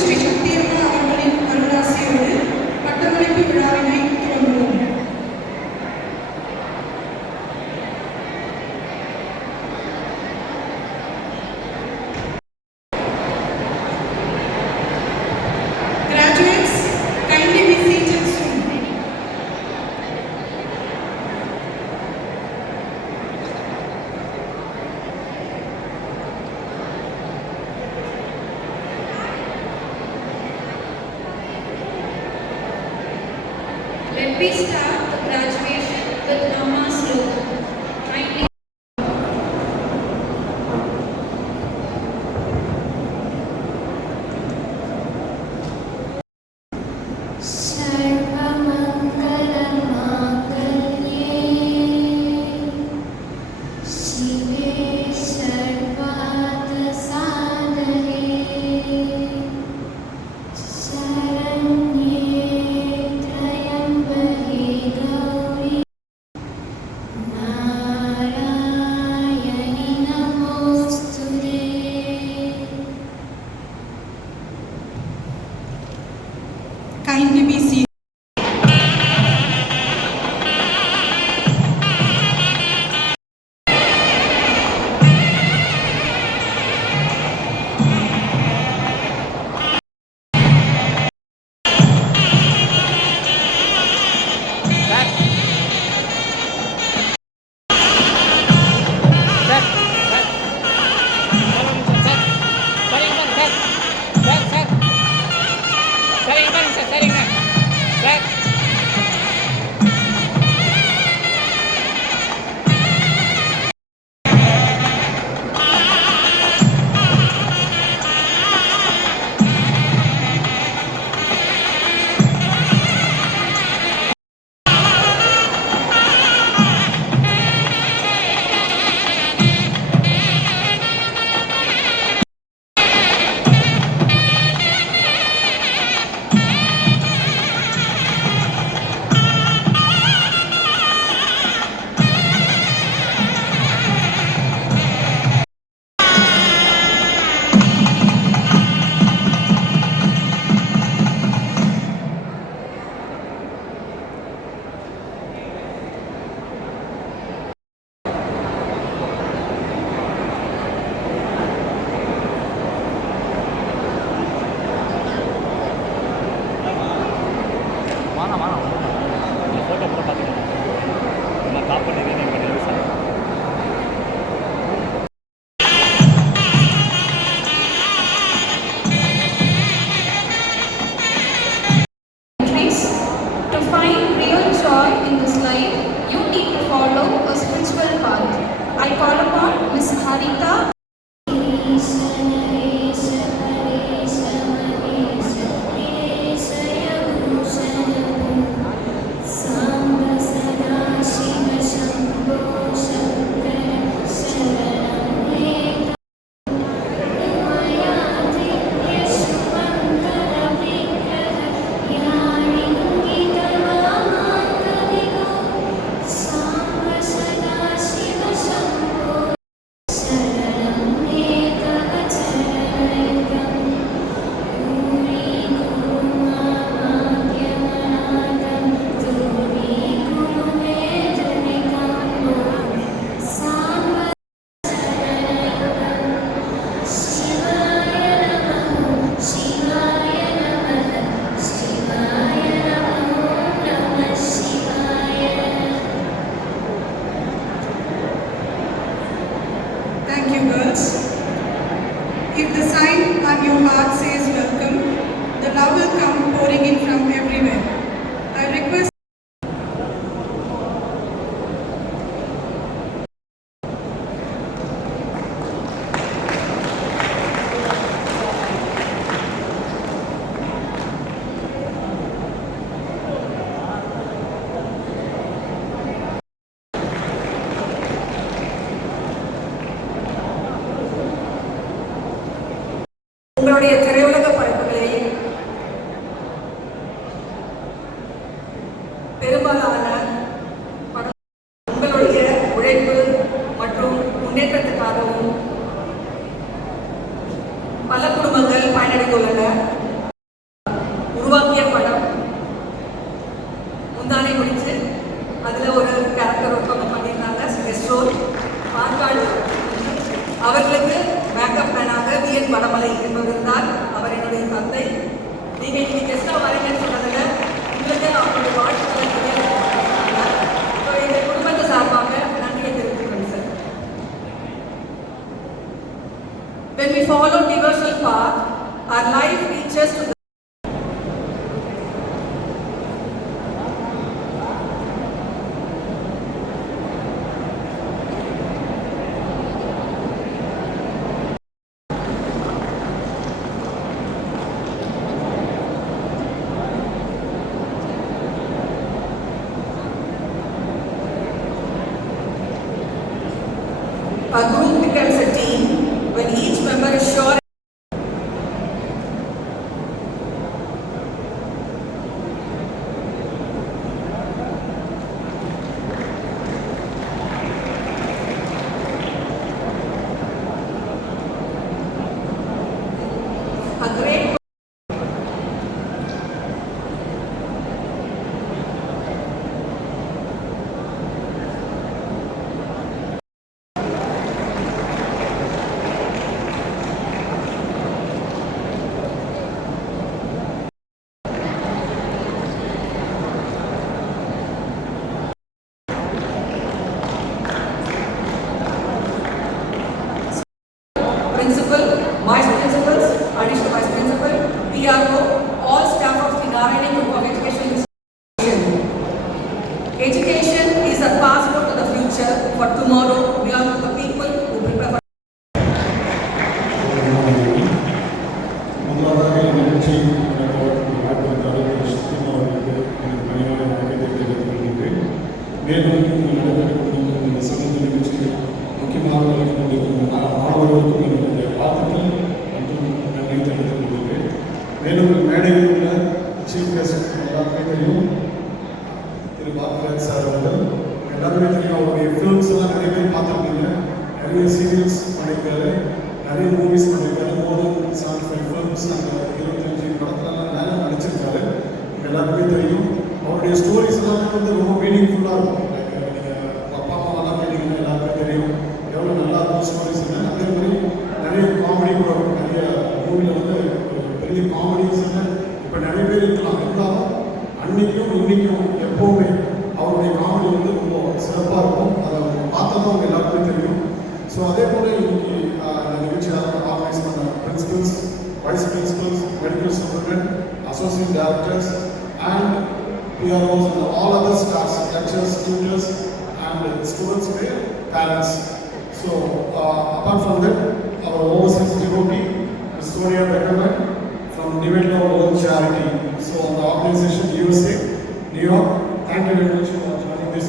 ஸ்ரீ சக்தியம்மா அவர்களின் அருளாசியோடு பட்டமளிப்பு விழாவினை துவங்குவோம். Graduates, kindly be seated soon. Let me start the graduation with Amma slogan. Kindly. सर्वमङ्गलमाङ्गल्ये शिवे सर्वार्थसाधके शरण्ये त्र्यम्बके गौरी नारायणि नमोऽस्तुते. Kindly be seated. ஃபோட்டோ கூட பார்த்துக்கலாம் நான் காப் பண்ணிக்கிறேன் நீங்கள் கொஞ்சம் யூஸ் ஆகும். To find real joy in this life, you need to follow a spiritual path. I call upon Miss Harita. Thank you, girls. If the sign on your heart says welcome, the love will come pouring in from everywhere. I request உங்களுடைய திரையுலக படைப்புகளை பெரும்பாலான உங்களுடைய உழைப்பு மற்றும் முன்னேற்றத்துக்காகவும் பல குடும்பங்கள் பயனடைந்துள்ளன. வடமலை என்பவர்தான் அவர் என்னுடைய தந்தை. நீங்கள் இன்னைக்கு கெஸ்டாக வரீங்கன்னு சொன்னதில் உங்களுக்கு அவருடைய வாழ்த்துக்களை தெரிவிக்கிறாங்க. எங்கள் குடும்பத்தை சார்பாக நன்றியை தெரிவித்துக்கிறேன் sir. When we follow devotional path, our life reaches to the a group becomes a team when each member is sure. A great principal, vice principals, additional vice principal, PRO, all staff of the Narayani Group of Education Institution. Education is a passport to the future. For tomorrow, we are the people who prepare for. முதலாவதாக நிகழ்ச்சி மேலும் நடைபெறக்கூடிய இந்த சமூக நிகழ்ச்சியில் முக்கியமாக மாணவர்களுக்கும் என்னுடைய வாழ்த்துக்கள் மற்றும் நன்றி தெரிவித்துக் கொள்கிறேன். மேலும் மேடையில் உள்ள சீஃப் கெஸ்ட் எல்லாருமே தெரியும் திரு பாக்யராஜ் சார் அவர்கள். எல்லாருமே தெரியும் அவருடைய ஃபிலிம்ஸ் எல்லாம் நிறைய பேர் பார்த்துருக்கீங்க. நிறைய சீரியல்ஸ் பண்ணியிருக்காரு, நிறைய மூவிஸ் பண்ணியிருக்காரு. மோர் தென் 75 ஃபிலிம்ஸ் அந்த 25 படத்துலலாம் மேலே நடிச்சிருக்காரு. எல்லாருக்குமே தெரியும் அவருடைய ஸ்டோரிஸ் எல்லாமே ரொம்ப மீனிங்ஃபுல்லாக இருக்கும். நீங்கள் அப்பா அம்மாவெல்லாம் கேட்டிங்கன்னா எல்லாருமே தெரியும் எவ்வளோ நல்லா இருக்கும் ஸ்டோரிஸ்ன்னு. அதே மாதிரி நிறைய காமெடி கூட இருக்கும். நிறைய மூவியில் பெரிய காமெடிஸ் இப்போ நிறைய பேர் இருக்கலாம். இருந்தாலும் அன்றைக்கும் இன்றைக்கும் எப்போவுமே அவருடைய காமெடி ரொம்ப சிறப்பாக இருக்கும். அதை பார்த்தா தான் அவங்க எல்லாருக்குமே தெரியும். ஸோ அதே போல் இன்னைக்கு இந்த நிகழ்ச்சியை ஆர்கனைஸ் பண்ண principals, vice principals, medical superintendent, associate directors and PROs and all other staffs, lecturers, tutors and students, their parents. So apart from that, our overseas devotee, Ms. Sonia Beckerman from Nivedla World Charity. So the organization USA, New York, thank you very much for joining this.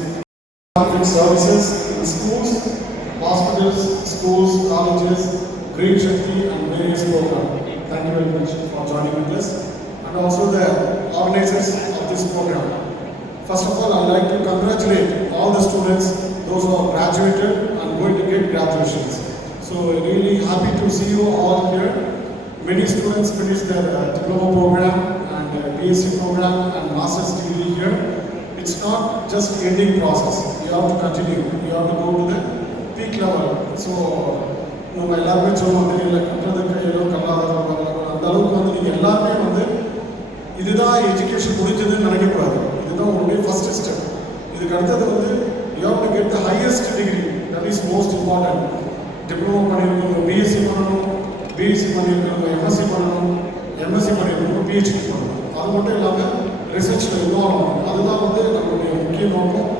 Services in schools, hospitals, schools, colleges, Green Shakti and various programs. Thank you very much for joining with us. And also the organizers of this program. First of all, I would like to congratulate all the students, those who have graduated and going to get graduations. So really happy to see you all here. Many students finished their diploma program and PhD program and master's degree here. It's not just ending process. You have to continue. You have to go to the peak level. So நம்ம எல்லாருமே சொல்லுவோம் தெரியல கட்டுறது கையிலோ கல்லாத அந்த அளவுக்கு நீங்கள் எல்லாருமே இதுதான் எஜுகேஷன் முடிஞ்சதுன்னு நினைக்கக்கூடாது. இதுதான் உங்களுடைய ஃபர்ஸ்ட் ஸ்டெப். இதுக்கு அடுத்தது you have to get the highest degree. That is most important. Diploma பண்ணியிருக்கணும், பிஎஸ்சி பண்ணணும், பிஎஸ்சி பண்ணியிருக்கணும், எம்எஸ்சி பண்ணணும், எம்எஸ்சி பண்ணியிருக்கணும், பிஹெச்டி பண்ணணும். அது மட்டும் இல்லாமல் ரிசர்ச்சில் இன்வால்வ் ஆகணும். அதுதான் நம்மளுடைய முக்கிய நோக்கம்.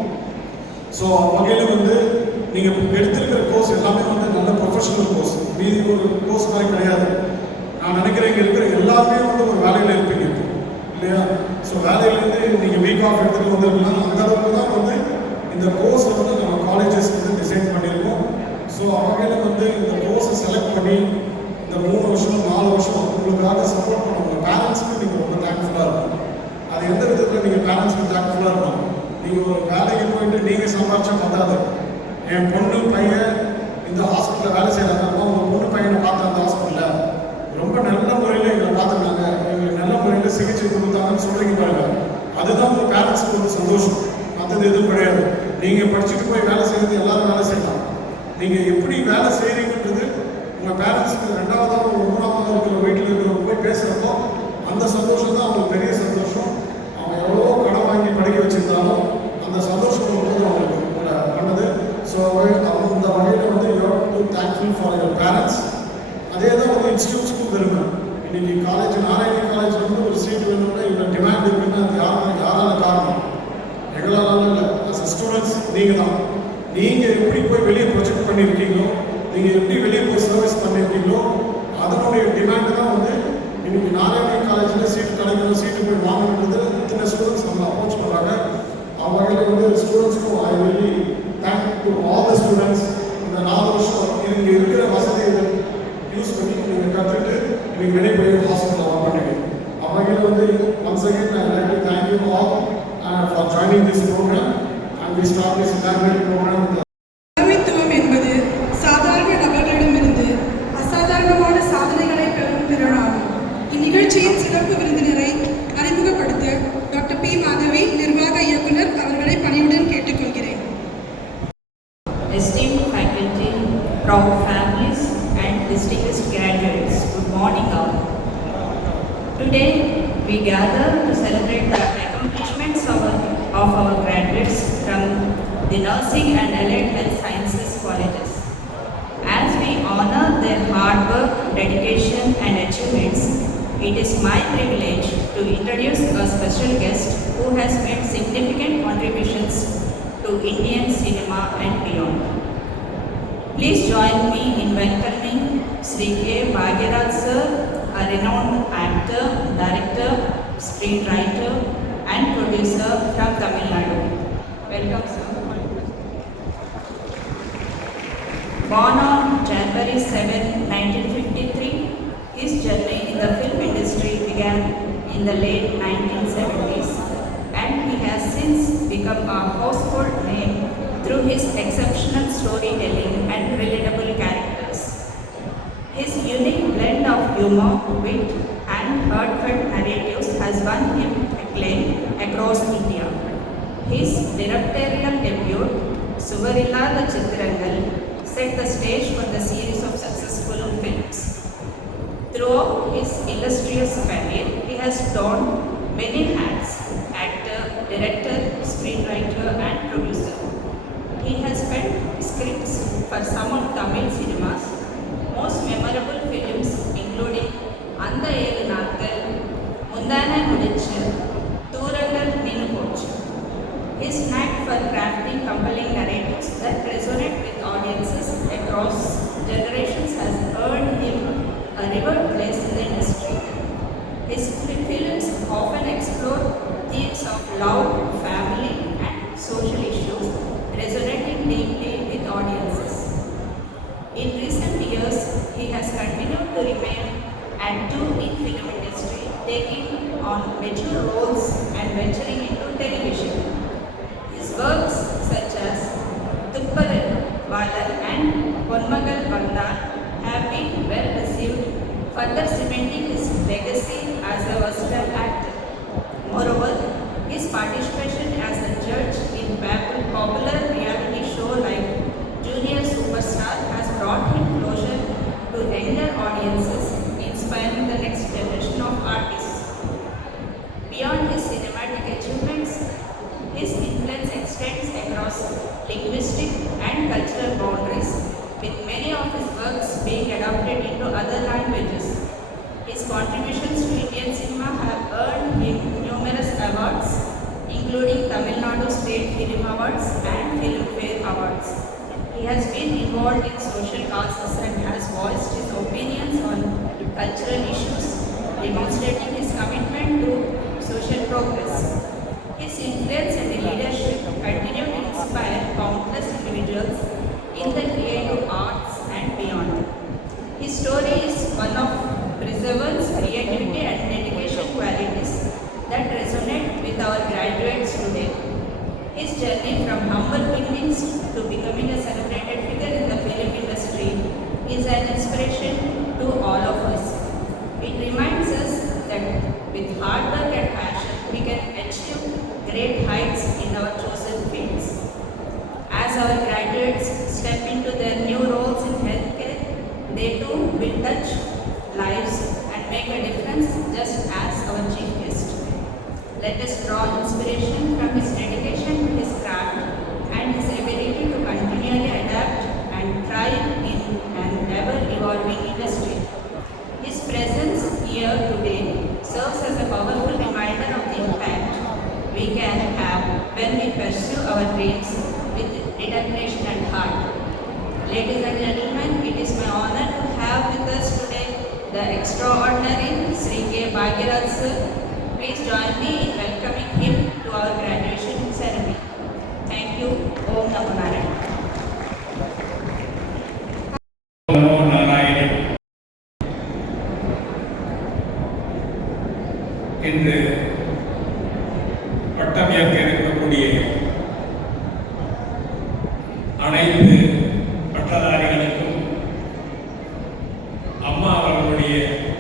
ஸோ வகையில் நீங்கள் எடுத்திருக்கிற கோர்ஸ் எல்லாமே நல்ல ப்ரொஃபஷனல் கோர்ஸ். மீதி ஒரு கோர்ஸ் மாதிரி கிடையாது. நான் நினைக்கிறேன் இங்கே இருக்கிற எல்லாருமே ஒரு வேலையில் இருப்பீங்க இல்லையா? ஸோ வேலையிலேருந்து நீங்கள் வீக் ஆஃப் எடுத்துகிட்டு வந்துருக்கலாம். அந்த அளவுக்கு தான் இந்த கோர்ஸ் நம்ம காலேஜஸ் டிசைன் பண்ணியிருக்கோம். ஸோ வகையில் இந்த கோர்ஸை செலக்ட் பண்ணி இந்த 3 வருஷம் 4 வருஷம் உங்களுக்காக சப்போர்ட் பண்ண உங்கள் பேரண்ட்ஸ்க்கு நீங்கள் ரொம்ப தேங்க்ஃபுல்லாக இருக்கணும். அது எந்த விதத்தில் நீங்கள் பேரண்ட்ஸ்க்கு தேங்க்ஃபுல்லாக இருக்கணும். நீங்கள் ஒரு வேலைக்கு போயிட்டு நீங்கள் சம்பாதிச்சா பத்தாது. என் பொண்ணு பையன் இந்த ஹாஸ்பிட்டலில் வேலை செய்கிறாங்கன்னா உங்கள் பொண்ணு பையனை பார்த்த அந்த ஹாஸ்பிட்டலில் ரொம்ப நல்ல முறையில் எங்களை பார்த்துருந்தாங்க, எங்களுக்கு நல்ல முறையில் சிகிச்சை கொடுத்தாங்கன்னு சொல்கிறீங்க பாருங்க. அதுதான் உங்கள் பேரண்ட்ஸுக்கு சந்தோஷம். மற்றது எதுவும் கிடையாது. நீங்கள் படிச்சுட்டு போய் வேலை செய்கிறது எல்லாரும் வேலை செய்யலாம். நீங்கள் எப்படி வேலை செய்கிறீங்கன்றது உங்கள் பேரண்ட்ஸுக்கு ரெண்டாவதாக ஒரு மூணாவதாக இருக்கிற வீட்டில் இருக்கிறவங்க போய் பேசுகிறப்போ அந்த சந்தோஷம் தான் அவங்களுக்கு பெரிய சந்தோஷம். அவங்க எவ்வளோ கடன் வாங்கி படிக்க வச்சுருந்தாலும் அந்த சந்தோஷம் போது அவங்களுக்கு பண்ணுது. ஸோ அந்த வகையில் வந்து you have to thankful for your parents. அதே தான் வந்து இன்ஸ்டியூட்ஸ்க்கும் பெருமை. இன்றைக்கி காலேஜ் நாராயணி காலேஜில் வந்து ஒரு சீட் வேணும்னா இவ்வளோ டிமாண்ட் இருக்குன்னா அது யாரால காரணம்? எங்களால் இல்லை. அஸ் ஸ்டூடெண்ட்ஸ் நீங்கள் தான். நீங்கள் எப்படி போய் வெளியே ப்ரொஜெக்ட் பண்ணியிருக்கீங்களோ, நீங்கள் எப்படி வெளியே போய் சர்வீஸ் பண்ணியிருக்கீங்களோ அதனுடைய டிமாண்டு தான் வந்து இன்றைக்கி நாராயணி காலேஜில் சீட்டு கிடைக்கணும், சீட்டு போய் வாங்கணுன்றது இத்தனை ஸ்டூடெண்ட்ஸ் நம்ம அப்ரோச் பண்ணுறாங்க. அவங்க வகையில் வந்து ஸ்டூடெண்ட்ஸ்க்கும் I really thank to all the students. இந்த 4 வருஷம் இங்கே இருக்கிற வசதிகள் யூஸ் பண்ணி நீங்கள் கற்றுட்டு நீங்கள் வெளியே போய் ஹாஸ்பிட்டலில் ஒர்க் பண்ணுங்க. அவங்க வந்து once again I like to thank you all for joining this programme and we start this inaugural programme. தலைமைத்துவம் என்பது சாதாரண நபர்களிடமிருந்து அசாதாரணமான சாதனைகளை பெறும் திறனாகும். இந்நிகழ்ச்சியின் சிறப்பு விருந்தினரை அறிமுகப்படுத்த டாக்டர் பி. மாதவி, நிர்வாக இயக்குனர் அவர்களை பணியுடன் கேட்டுக்கொள்கிறேன். Esteemed faculty, proud families and distinguished graduates, good morning all. Today we gather to celebrate the accomplishments of our graduates from the nursing and allied health sciences colleges. As we honor their hard work, dedication and achievements, it is my privilege to introduce a special guest who has made significant contributions to Indian cinema and beyond. Please join me in welcoming Sri K. Bhagyaraj sir, a renowned actor, director, screenwriter and producer from Tamil Nadu. Welcome sir. Born on January 7, 1953, his journey in the film industry began in the late 1970s, and he has since become a household name through his exceptional storytelling and relatable characters. His unique blend of humor, wit, and heartfelt narratives has won him acclaim across India. His directorial debut, Suvarillada Chitrangal, set the stage for the series of successful films. Throughout his illustrious career, he has donned many hats: actor, director, screenwriter and producer. He has penned scripts for some of Tamil cinema's most memorable films, including Andha Elu Naatkal, Mundana Mudichu, Thoorangal Neenu Pochu. His knack for crafting compelling narratives that resonate with audiences across generations has earned him a revered place in the industry. His films often explore themes of love, family, and social issues, resonating deeply with audiences. In recent years, he has continued to remain active in film industry, taking on mature roles and venturing into television. His works such as Thupparu Valan and Ponmagal Vandaan have been well received, further cementing his legacy as a versatile actor. Moreover, his participation as a judge in popular reality show like Junior Superstar has brought him closer to younger audiences, inspiring the next generation of artists. Beyond his cinematic achievements, his influence extends across linguistic and cultural boundaries, with many of his works being adapted into other languages. His contributions to Indian cinema have earned him numerous awards, including Tamil Nadu State Film Awards and Filmfare Awards. He has been involved in social causes and has voiced his opinions on cultural issues, demonstrating his commitment to social progress. His influence and leadership continue to inspire countless individuals in the creative arts and beyond. His story is one of perseverance, creativity and dedication qualities that resonate with our graduates today. His journey from humble beginnings to becoming a celebrated figure in the film industry is an inspiration to all of us. It reminds us that with hard work and passion, we can achieve great heights in our chosen fields. As our graduates step into their new roles in healthcare, they too Let us draw inspiration from his dedication to his craft and his ability to continually adapt and thrive in an ever-evolving industry. His presence here today serves as a powerful reminder of the impact we can have when we pursue our dreams with determination and heart. Ladies and gentlemen, it is my honor to have with us today the extraordinary Sri K. Bhagiraj sir. Please join me in welcoming him to our graduation ceremony. Thank you. Om Namo Narayana. நமோ நாராயண. இன்று பட்டம் ஏற்க இருக்கக்கூடிய அனைத்து பட்டதாரிகளுக்கும் அம்மா அவர்களுடைய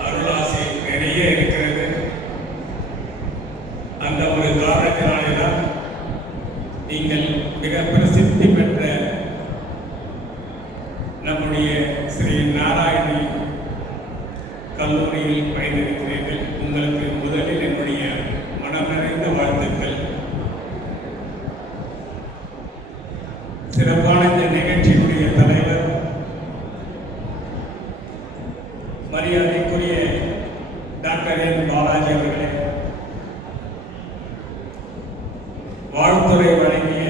அருளாசை நிறைய இருக்கிறது. அந்த ஒரு காரணத்தினாலே தான் நீங்கள் மிக பிரசித்தி பெற்ற நம்முடைய ஸ்ரீ நாராயணி கல்லூரியில் பயின்றிருக்கிறீர்கள். உங்களுக்கு முதலில் என்னுடைய மனம் நிறைந்த வாழ்த்துக்கள். சிறப்பான இந்த நிகழ்ச்சியுடைய தலைவர் மரியாதைக்குரிய டாக்டர் என் பாலாஜி அவர்களே, வாழ்த்துறை வழங்கிய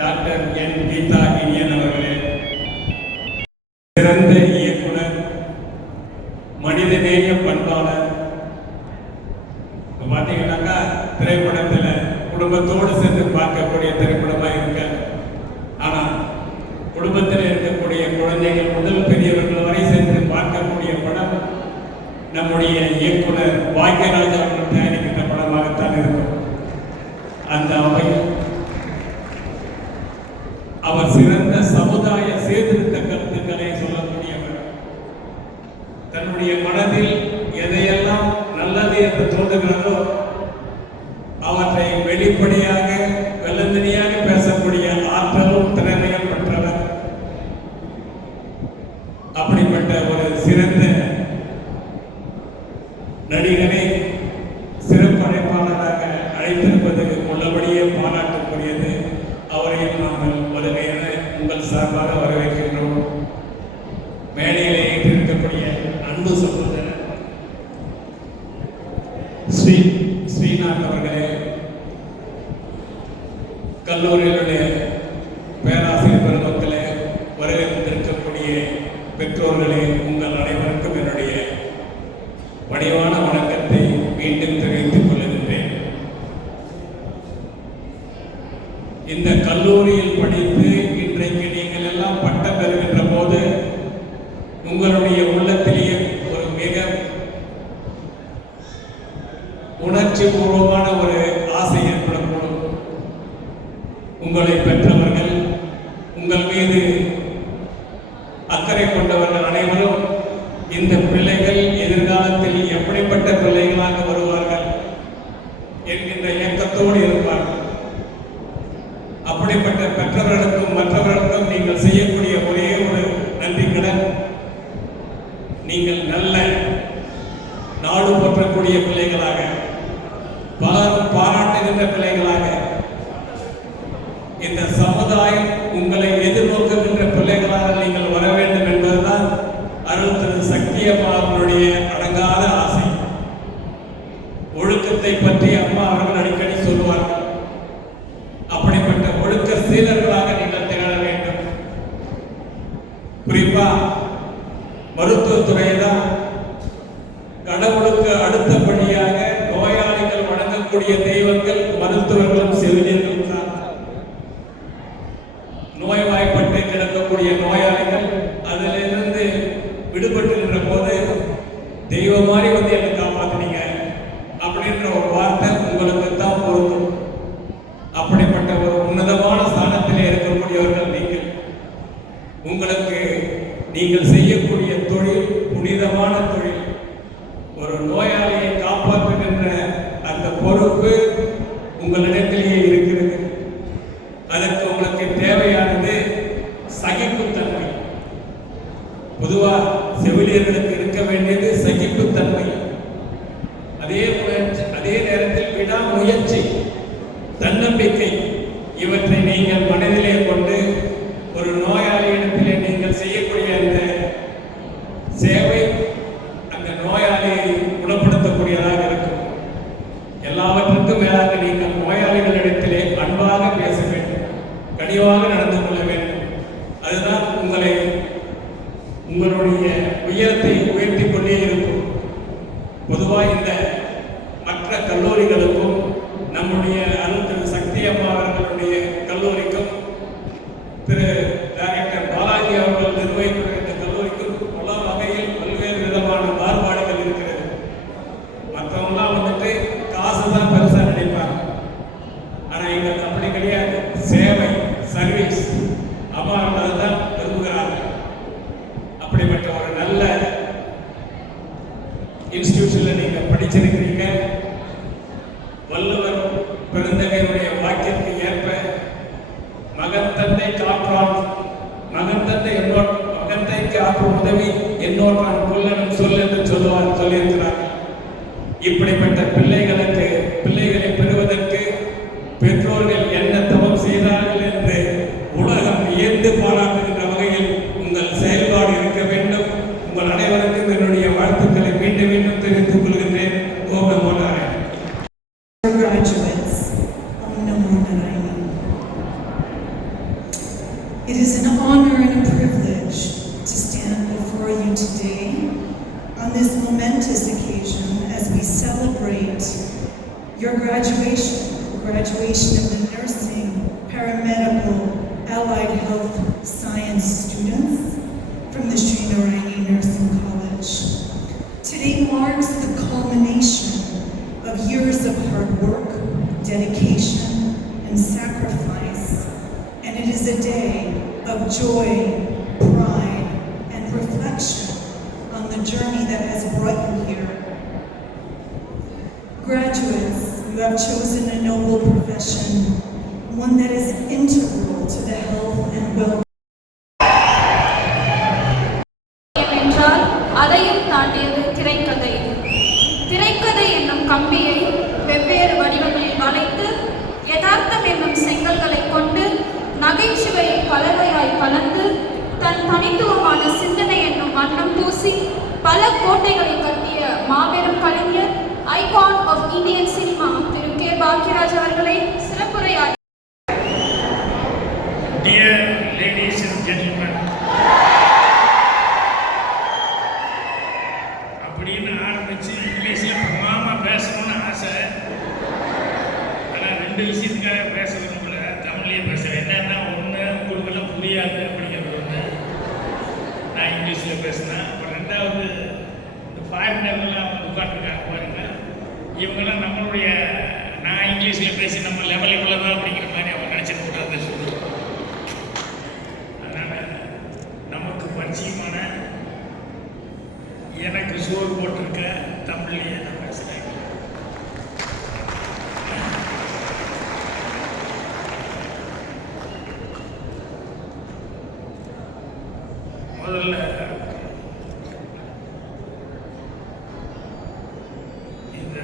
டாக்டர் என் கீதா இனியன் அவர்களே, சிறந்த இயக்குனர், மனிதநேய பண்பாளர். பார்த்தீங்கன்னாக்கா திரைப்படத்தில் குடும்பத்தோடு சேர்ந்து பார்க்கக்கூடிய திரைப்படமாக இருக்க, ஆனால் குடும்பத்தில் இருக்கக்கூடிய குழந்தைகள் முதல் பெரியவர்கள் வரை சேர்ந்து பார்க்கக்கூடிய படம் நம்முடைய இயக்குனர் பாக்யராஜ் அவர்கள் தயாரிக்கின்ற படமாகத்தான் இருக்கும். அந்த அவையில் அவர் சிறந்த சமுதாய சீர்திருத்த கருத்துக்களை சொல்லக்கூடியவர். தன்னுடைய மனதில் எதையெல்லாம் நல்லது என்று தோன்றுகிறதோ அவற்றை வெளிப்படையாக வெள்ளந்தனியாக பேசக்கூடிய ஆற்றலும் திறமையும் பெற்றவர். அப்படிப்பட்ட ஒரு சிறந்த நடிகரை சிறப்பு அழைப்பாளராக அழைத்திருப்பது உள்ளபடியே பாராட்டுக்குரியது. அவரையும் நாங்கள் வருகையான உங்கள் சார்பாக வரவேற்கின்றோம். மேடையிலே ஏற்றிருக்கக்கூடிய அன்பு சகோதரர் ஸ்ரீநாத் அவர்களே, கல்லூரியினுடைய பேராசிரியர் பருவத்தில் வரவேற்றிருக்கக்கூடிய பெற்றோர்களே, உங்கள் அனைவருக்கும் என்னுடைய பணிவான வணக்கத்தை மீண்டும் தெரிவித்துக் கொள்கின்றேன். இந்த கல்லூரியில் படித்து இன்றைக்கு நீங்கள் எல்லாம் பட்டம் பெறுகின்ற போது உங்களுடைய உள்ளத்திலேயே ஒரு மிக உணர்ச்சி பூர்வமான ஒரு ஆசை ஏற்படக்கூடும். உங்களை பெற்றவர்கள், உங்கள் மீது அக்கறை கொண்டவர்கள் அனைவரும் இந்த பிள்ளைகள் எதிர்காலத்தில் எப்படிப்பட்ட பிள்ளைகளாக வருவார்கள் என்கின்ற இயக்கத்தோடு இருப்பார்கள். அப்படிப்பட்ட பெற்றவர்களுக்கும் மற்றவர்களுக்கும் நீங்கள் செய்யக்கூடிய ஒரே ஒரு நன்றி கடன், நீங்கள் நல்ல நாடு போற்றக்கூடிய பிள்ளைகளாக, பலரும் பாராட்டுகின்ற பிள்ளைகளாக, இந்த சமுதாயம் உங்களை எதிர்நோக்குகின்ற பிள்ளைகளாக நீங்கள் வர வேண்டும் என்பதுதான் அருள் திரு சக்தியம்மா அவர்களுடைய அடங்காத ஆசை. ஒழுக்கத்தை பற்றி அம்மா அவர்கள் அடிக்கடி சொல்லுவார்கள். அப்படிப்பட்ட ஒழுக்க சீலர்களாக நீங்கள் திகழ வேண்டும். குறிப்பா மருத்துவத்துறையை தான் கடவுளுக்கு அடுத்தபடியாக நோயாளிகள் வணங்கக்கூடிய தெய்வங்கள் மருத்துவர்களும் செவிலியர்களும் தான். நோய்வாய்ப்பட்டு கிடக்கக்கூடிய நோயாளிகள் அதிலிருந்து விடுபட்டுகின்ற போது தெய்வம் மாதிரி வந்து என்னை காப்பாற்றினீங்க அப்படின்ற ஒரு வார்த்தை உங்களுக்கு தான் பொருந்தும். அப்படிப்பட்ட ஒரு உன்னதமான ஸ்தானத்திலே இருக்கக்கூடியவர்கள் நீங்கள். உங்களுக்கு நீங்கள் செய்யக்கூடிய தொழில் புனிதமான தொழில். ஒரு நோயாளியை காப்பாற்றுகின்ற அந்த பொறுப்பு உங்களிடத்திலேயே இருக்கிறது. அதற்கு உங்களுக்கு தேவையானது சகிப்புத்தன்மை. பொதுவாக செவிலியர்களுக்கு இருக்க வேண்டியது சகிப்புத்தன்மை. அதே நேரத்தில் விடாமுயற்சி, தன்னம்பிக்கை இவற்றை நீங்கள் மனதிலே கொண்டு ஒரு நோயாளியிடத்திலே நீங்கள் செய்யக்கூடிய அந்த சேவை அந்த நோயாளியை குணப்படுத்தக்கூடியதாக இருக்கும். எல்லாவற்றுக்கும் மேலாக நீங்கள் நோயாளிகளிடத்திலே அன்பாக பேச வேண்டும், கனிவாக நடந்து கொள்ள வேண்டும். அதுதான் உங்களுடைய உயரத்தை உயர்த்தி கொண்டே இருக்கும். பொதுவாக இந்த மற்ற கல்லூரிகளுக்கும் நம்முடைய திரு சக்தி அம்மா அவர்களுடைய கல்லூரிக்கும் திரு டைரக்டர் பாலாஜி அவர்கள் நிர்வகிக்கிற இந்த கல்லூரிக்கும் பல வகையில் பல்வேறு விதமான மாறுபாடுகள் இருக்கிறது. மற்றவங்களாம் வந்துட்டு காசு தான் பெருசாக நினைப்பாங்க. ஆனால் எங்களுக்கு அப்படி கிடையாது. சேவை, சர்வீஸ் அம்மா அதுதான் விரும்புகிறார்கள். அப்படிப்பட்ட ஒரு நல்ல இன்ஸ்டிடியூஷன்ல நீங்க படிச்சிருக்கிறீங்க. வள்ளுவர் பெருந்தகையுடைய வாக்கிற்கு ஏற்ப மகன் தந்தை காற்றான், மகன் தந்தை மகன் தைக்கு ஆற்றும் உதவி என்னோட்டான் கொல்லனும் சொல் என்று சொல்லியிருக்கிறார்கள். இப்படிப்பட்ட பிள்ளைகளை பெறுவதற்கு பெற்றோர்கள் என்ன தவம் செய்தார்கள் என்று உலகம் வியந்து பாராட்டுகின்ற வகையில் உங்கள் செயல்பாடு இருக்க வேண்டும். உங்கள் அனைவருக்கும் என்னுடைய வாழ்த்துக்களை மீண்டும் மீண்டும் தெரிவித்துக் கொள்கின்றேன். ஓம் நமோ Narayana. Graduates, Om Namo Narayana. It is an honor and a privilege to stand before you today on this momentous occasion as we celebrate your graduation of the nursing, paramedical, allied health science students from the Sri Narayani Nursing College. Today marks the culmination of years of hard work, dedication, and sacrifice, and it is a day of joy, pride, and reflection on the journey that has brought you here. Graduates, you have chosen a noble profession, one that is integral to the health and well-being. என்றால் அதையும் தாண்டியது திரைக்கதை. திரைக்கதை என்னும் கம்பியை வெவ்வேறு வடிவங்களில் வளைத்து, யதார்த்தம் என்னும் செங்கல்களை கொண்டு நகைச்சுவையை கலவையாய் கலந்து, தன் தனித்துவமான சிந்தனை என்னும் வண்ணம் பூசி பல கோட்டைகளை கட்டிய மாபெரும் கலைஞர், ஐகான் ஆஃப் இந்தியன் சினிமா திரு கே பாக்யராஜ் அவர்களை சிறப்புரையாற்றி. Dear ladies and gentlemen, அப்படின்னு ஆரம்பிச்சு இங்கிலீஷில் பிரமாமா பேசணும்னு ஆசை. ஆனால் 2 விஷயத்துக்காக பேச விரும்பல, தமிழ்லேயே பேசுகிறேன். என்னன்னா, ஒன்று உங்களுக்கெல்லாம் புரியாது அப்படிங்கிறது ஒன்று, நான் இங்கிலீஷில் பேசினேன். அப்புறம் 2வது இந்த ஃபாரினர்லாம் வந்து உட்காந்துருக்காங்க பாருங்க, இவங்கெல்லாம் நம்மளுடைய நான் இங்கிலீஷில் பேசி நம்ம லெவல் இவ்வளோதான் அப்படிங்கிற மாதிரி அவங்க நினச்சிட்டு கூடாது சொல்லுவோம். அதனால் நமக்கு பரிச்சயமான எனக்கு சோறு போட்டிருக்க தமிழ்லேயே நான் பேசுகிறேன். முதல்ல இந்த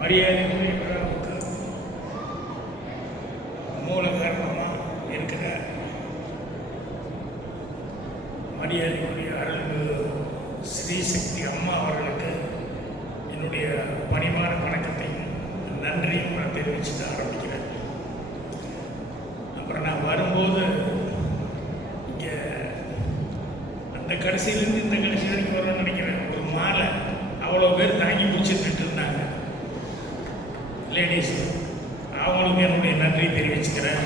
மரியாதைக்குரிய விழாவுக்கு மூல காரணமாக இருக்கிற மரியாதைக்குரிய அருள்மிகு ஸ்ரீ சக்தி அம்மா அவர்களுக்கு என்னுடைய பணிவான வணக்கத்தையும் நன்றியும் நான் தெரிவிச்சுட்டு ஆரம்பிக்கிறேன். அப்புறம் நான் வரும்போது இங்கே அந்த கடைசியிலேருந்து இந்த கடைசி வரைக்கும் வரணும்னு நினைக்கிறேன். ஒரு மாலை அவ்வளோ பேர் தாங்கி பிடிச்சிட்டு இருந்தாங்க லேடிஸ். அவங்களுக்கு என்னுடைய நன்றி தெரிவிச்சுக்கிறேன்.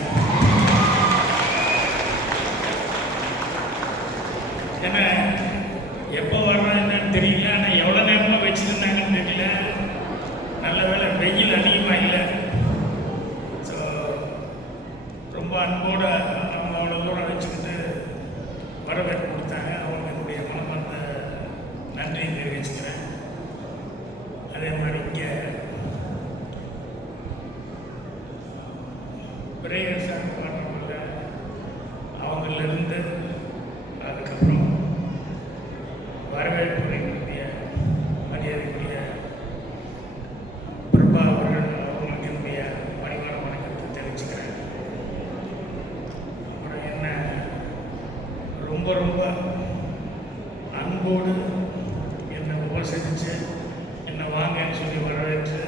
ஏன்னா எப்போ வர்றோம் என்னன்னு தெரியல, ஆனால் எவ்வளோ நேரமாக வச்சுருந்தாங்கன்னு தெரியல. நல்ல வேலை வெயில் அதிகமாக இல்லை. ஸோ ரொம்ப அன்போடு அவங்க அவ்வளோ தூரம் வச்சுக்கிட்டு வரவேற்பு கொடுத்தாங்க. அவங்க என்னுடைய மனமார்ந்த நன்றியை தெரிவிச்சுக்கிறேன். அதே மாதிரி இங்கே பிரேயர் சார் பண்ணவங்க அவங்களிருந்து, அதுக்கப்புறம் வரவேற்புரை மரியாதைக்குரிய ரொம்ப அன்போடு என்னை உபசரித்து என்னை வாங்கன்னு சொல்லி வரவேற்று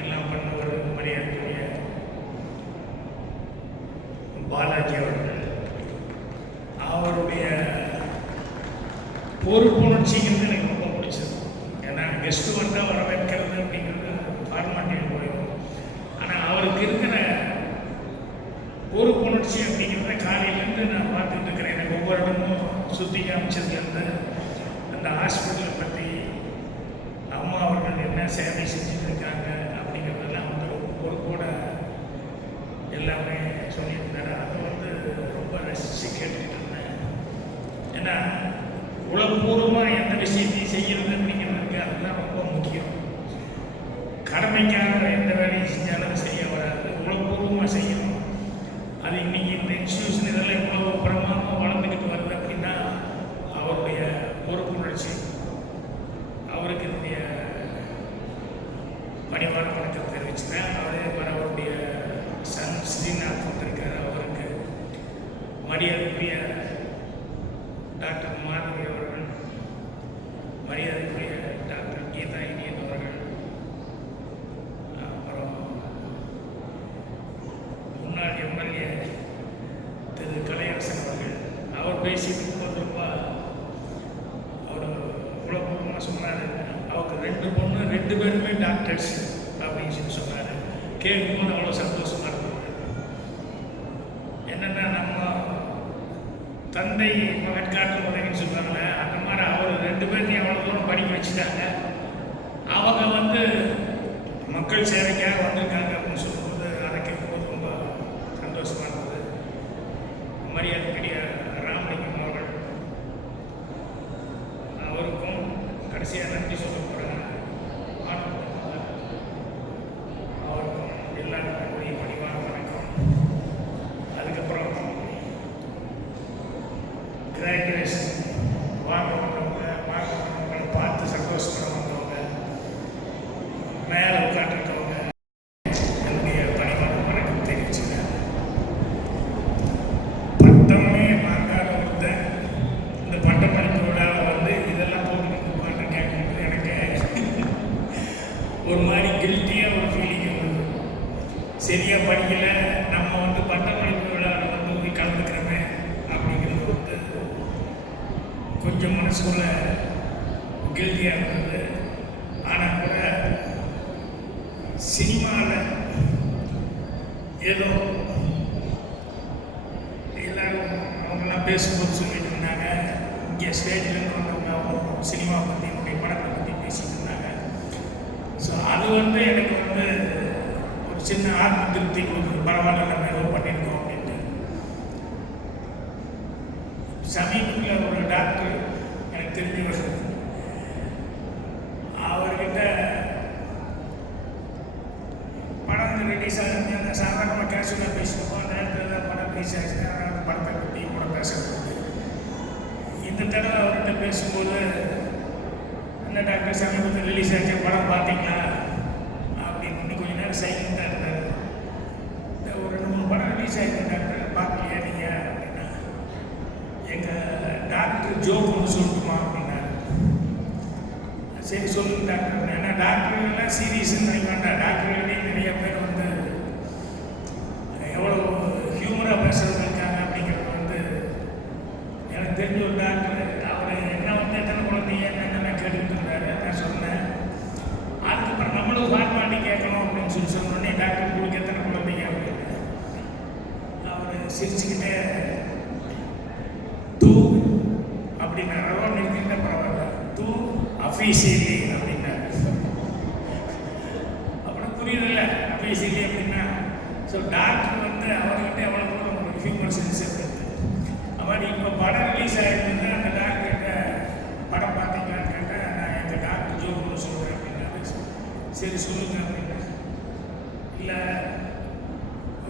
எல்லாம் பண்ண ஒரு மரியாதைக்குரிய பாலாஜி அவர்கள், அவருடைய பொறுப்புணர்ச்சிங்கிறது எனக்கு ரொம்ப பிடிச்சது. ஏன்னா கெஸ்ட்டு வந்தால் வரவேற்கிறது அப்படிங்கிறது ஃபார்மாலிட்டியில் போயிடும். ஆனால் அவருக்கு இருக்கிற பொறுப்புணர்ச்சி அப்படிங்கிறத காலையிலேருந்து நான் பார்த்துட்டு இருக்கிறேன். எனக்கு ஒவ்வொரு இடமும் சுற்றி காமிச்சதுலேருந்து அந்த ஹாஸ்பிட்டலை பற்றி அம்மா அவர்கள் என்ன சேவை செஞ்சுட்டு இருக்காங்க அப்படிங்கிறதெல்லாம் வந்து பொறுப்போட எல்லாமே சொல்லியிருந்தாரு. அதை வந்து ரொம்ப ரசித்து கேட்டுக்கிட்டு இருந்தேன். ஏன்னா உளப்பூர்வமாக எந்த விஷயத்தையும் செய்கிறது அப்படிங்கிறதுக்கு அதுதான் ரொம்ப முக்கியம். கடமைக்காக எந்த வேலையும் செஞ்சாலும் செய்ய வராது, உளப்பூர்வமாக செய்யணும். அது இன்னைக்கு இந்த இன்ஸ்டியூஷன் இதெல்லாம் இவ்வளோ பிரமாணமாக வளர்ந்துக்கிட்டு வருது அப்படின்னா அவருடைய பொறுப்புணர்ச்சி. அவருக்கு என்னுடைய பணிவான வணக்கம் தெரிவிச்சுட்டேன். அவரே அவருடைய சன் ஸ்ரீநாத் வந்திருக்கார். அவருக்கு மரியாதைக்குரிய டாக்டர் மாதவி அவர்கள், மரியாதைக்குரிய டாக்டர் கீதா இனியன் அவர்கள், அப்புறம் முன்னாள் எம்எல்ஏ திரு கலையரசன் அவர்கள். அவர் பேசிட்டு போது ரொம்ப அவர் உலகமாக சொன்னார். அவருக்கு 2 பொண்ணு, 2 பேருமே டாக்டர்ஸ் அப்படின்னு சொல்லி சொன்னார். கேட்கும்போது அவ்வளோ சந்தோஷமாக இருந்தது. என்னென்னா நம்ம தந்தை மகன் காட்டும் உதவின்னு சொல்லுவாங்கள்ல, அந்த மாதிரி அவர் 2 பேர்த்தையும் அவ்வளோ தூரம் படிக்க வச்சுட்டாங்க. அவங்க வந்து மக்கள் சேவைக்காக வந்திருக்காங்க அப்படின்னு சொல்லும்போது அதை கேட்கும்போது ரொம்ப சந்தோஷமாக இருந்தது. மரியாதைக்குரிய ராமலிங்கம் அவர்கள், அவருக்கும் கடைசியாக நன்றி சொல்ல போகிறேன். அவருக்கும் எல்லாருக்கும் பணிவான வணக்கம். அதுக்கப்புறம் கிராஜுவேஷன் வாங்க வந்தவங்களை பார்த்து சந்தோஷப்பட வந்தவங்க, மேலே உட்காந்துருக்கவங்க, என்னுடைய பணிவான வணக்கம் தெரிவிச்சுங்க. பட்டமே வாங்காத ஒருத்தன் இந்த பட்டமளிப்பு விழாவில் வந்து இதெல்லாம் போட்டு உட்காந்துருக்கேன். எனக்கு ஒரு மாதிரி கில்ட்டியாக ஒரு ஃபீலிங் இருந்தது. சரியாக படிக்கலை, நம்ம வந்து பட்டமளிப்பு விழாவில் வந்து போய் கலந்துக்கிறோமே அப்படிங்கிறது வந்து கொஞ்சம் மனசுக்குள்ள கில்ட்டியாக இருந்தது. ஆனால் கூட சினிமாவில் ஏதோ எல்லாரும் அவங்கெல்லாம் பேசும்போது சொல்லிட்டு இருந்தாங்க, இங்கே ஸ்டேஜ்லேருந்து வந்தவங்க சினிமா பற்றி, என்னுடைய படத்தை பற்றி பேசிட்டு இருந்தாங்க. ஸோ அது வந்து எனக்கு வந்து ஒரு சின்ன ஆத்ம திருப்தி கொடுக்குது. பரவாயில்ல, நம்ம ஏதோ பண்ணியிருக்கோம் அப்படின்ட்டு. சமீபத்தில் ஒரு டாக்டர் எனக்கு தெரிஞ்சவர், அவர்கிட்ட படம் ரிலீஸ் ஆகுது, அந்த சாதாரணமாக கேஷுவலாக பேசியிருக்கோம். அந்த நேரத்தில் தான் படம் ரிலீஸ் ஆகிடுச்சு, அந்த படத்தை பற்றி கூட பேசுறது. இந்த தடவை அவர்கிட்ட பேசும்போது, என்ன டாக்டர் சமீபத்தில் ரிலீஸ் ஆச்சு, படம் பார்த்தீங்களா அப்படின்னு கொஞ்சம் நேரம் சைலண்டாக இருந்தார். ஒரு 2-3 படம் ரிலீஸ் ஆகிருக்கு டாக்டர், பார்க்கலையா நீங்கள் அப்படின்னா, எங்கள் டாக்டர் ஜோக் ஒன்று சொல்லட்டுமா அப்படின்னாரு. சரி சொல்லுங்க டாக்டர். ஏன்னா டாக்டர்கள்லாம் சீரியஸ்ன்னு நினைக்க வேண்டாம். டாக்டர்களே நிறைய பேர் வந்து எவ்வளோ ஹியூமராக பேசுறது இருக்காங்க அப்படிங்கிறது வந்து எனக்கு தெரிஞ்ச ஒரு டாக்டர். அவர் என்ன வந்து எத்தனை குழந்தைங்க என்னென்ன கேட்டுக்கிட்டு இருந்தாரு. நான் சொன்னேன், அதுக்கப்புறம் நம்மளும் ஃபார்மாலிட்டி கேட்கணும் அப்படின்னு சொல்லி சொன்னோடனே, டாக்டர் உங்களுக்கு எத்தனை குழந்தைங்க அப்படின்னு அவர் சிரிச்சுக்கிட்டே தூ அப்படின்னா ரவம் நிற்கின்ற பரவாயில்ல, தூ அஃபீஷியலி அப்படின்னாரு. அப்புறம் புரியுதில்ல அஃபீஷியலி அப்படின்னா. ஸோ டாக்டர் வந்து அவர்கிட்ட எவ்வளோ தூரம் உங்களுக்கு ஹியூமர் சென்ஸ் இருக்குது. அவர் இப்போ படம் ரிலீஸ் ஆகிருந்ததுன்னா அந்த டாக்டர்கிட்ட படம் பார்த்தீங்களான்னு கேட்டேன். நான் எங்கள் டாக்டர் ஜோக்குன்னு சொல்கிறேன் அப்படின்னாரு. சரி சொல்லுங்க அப்படின்னா, இல்லை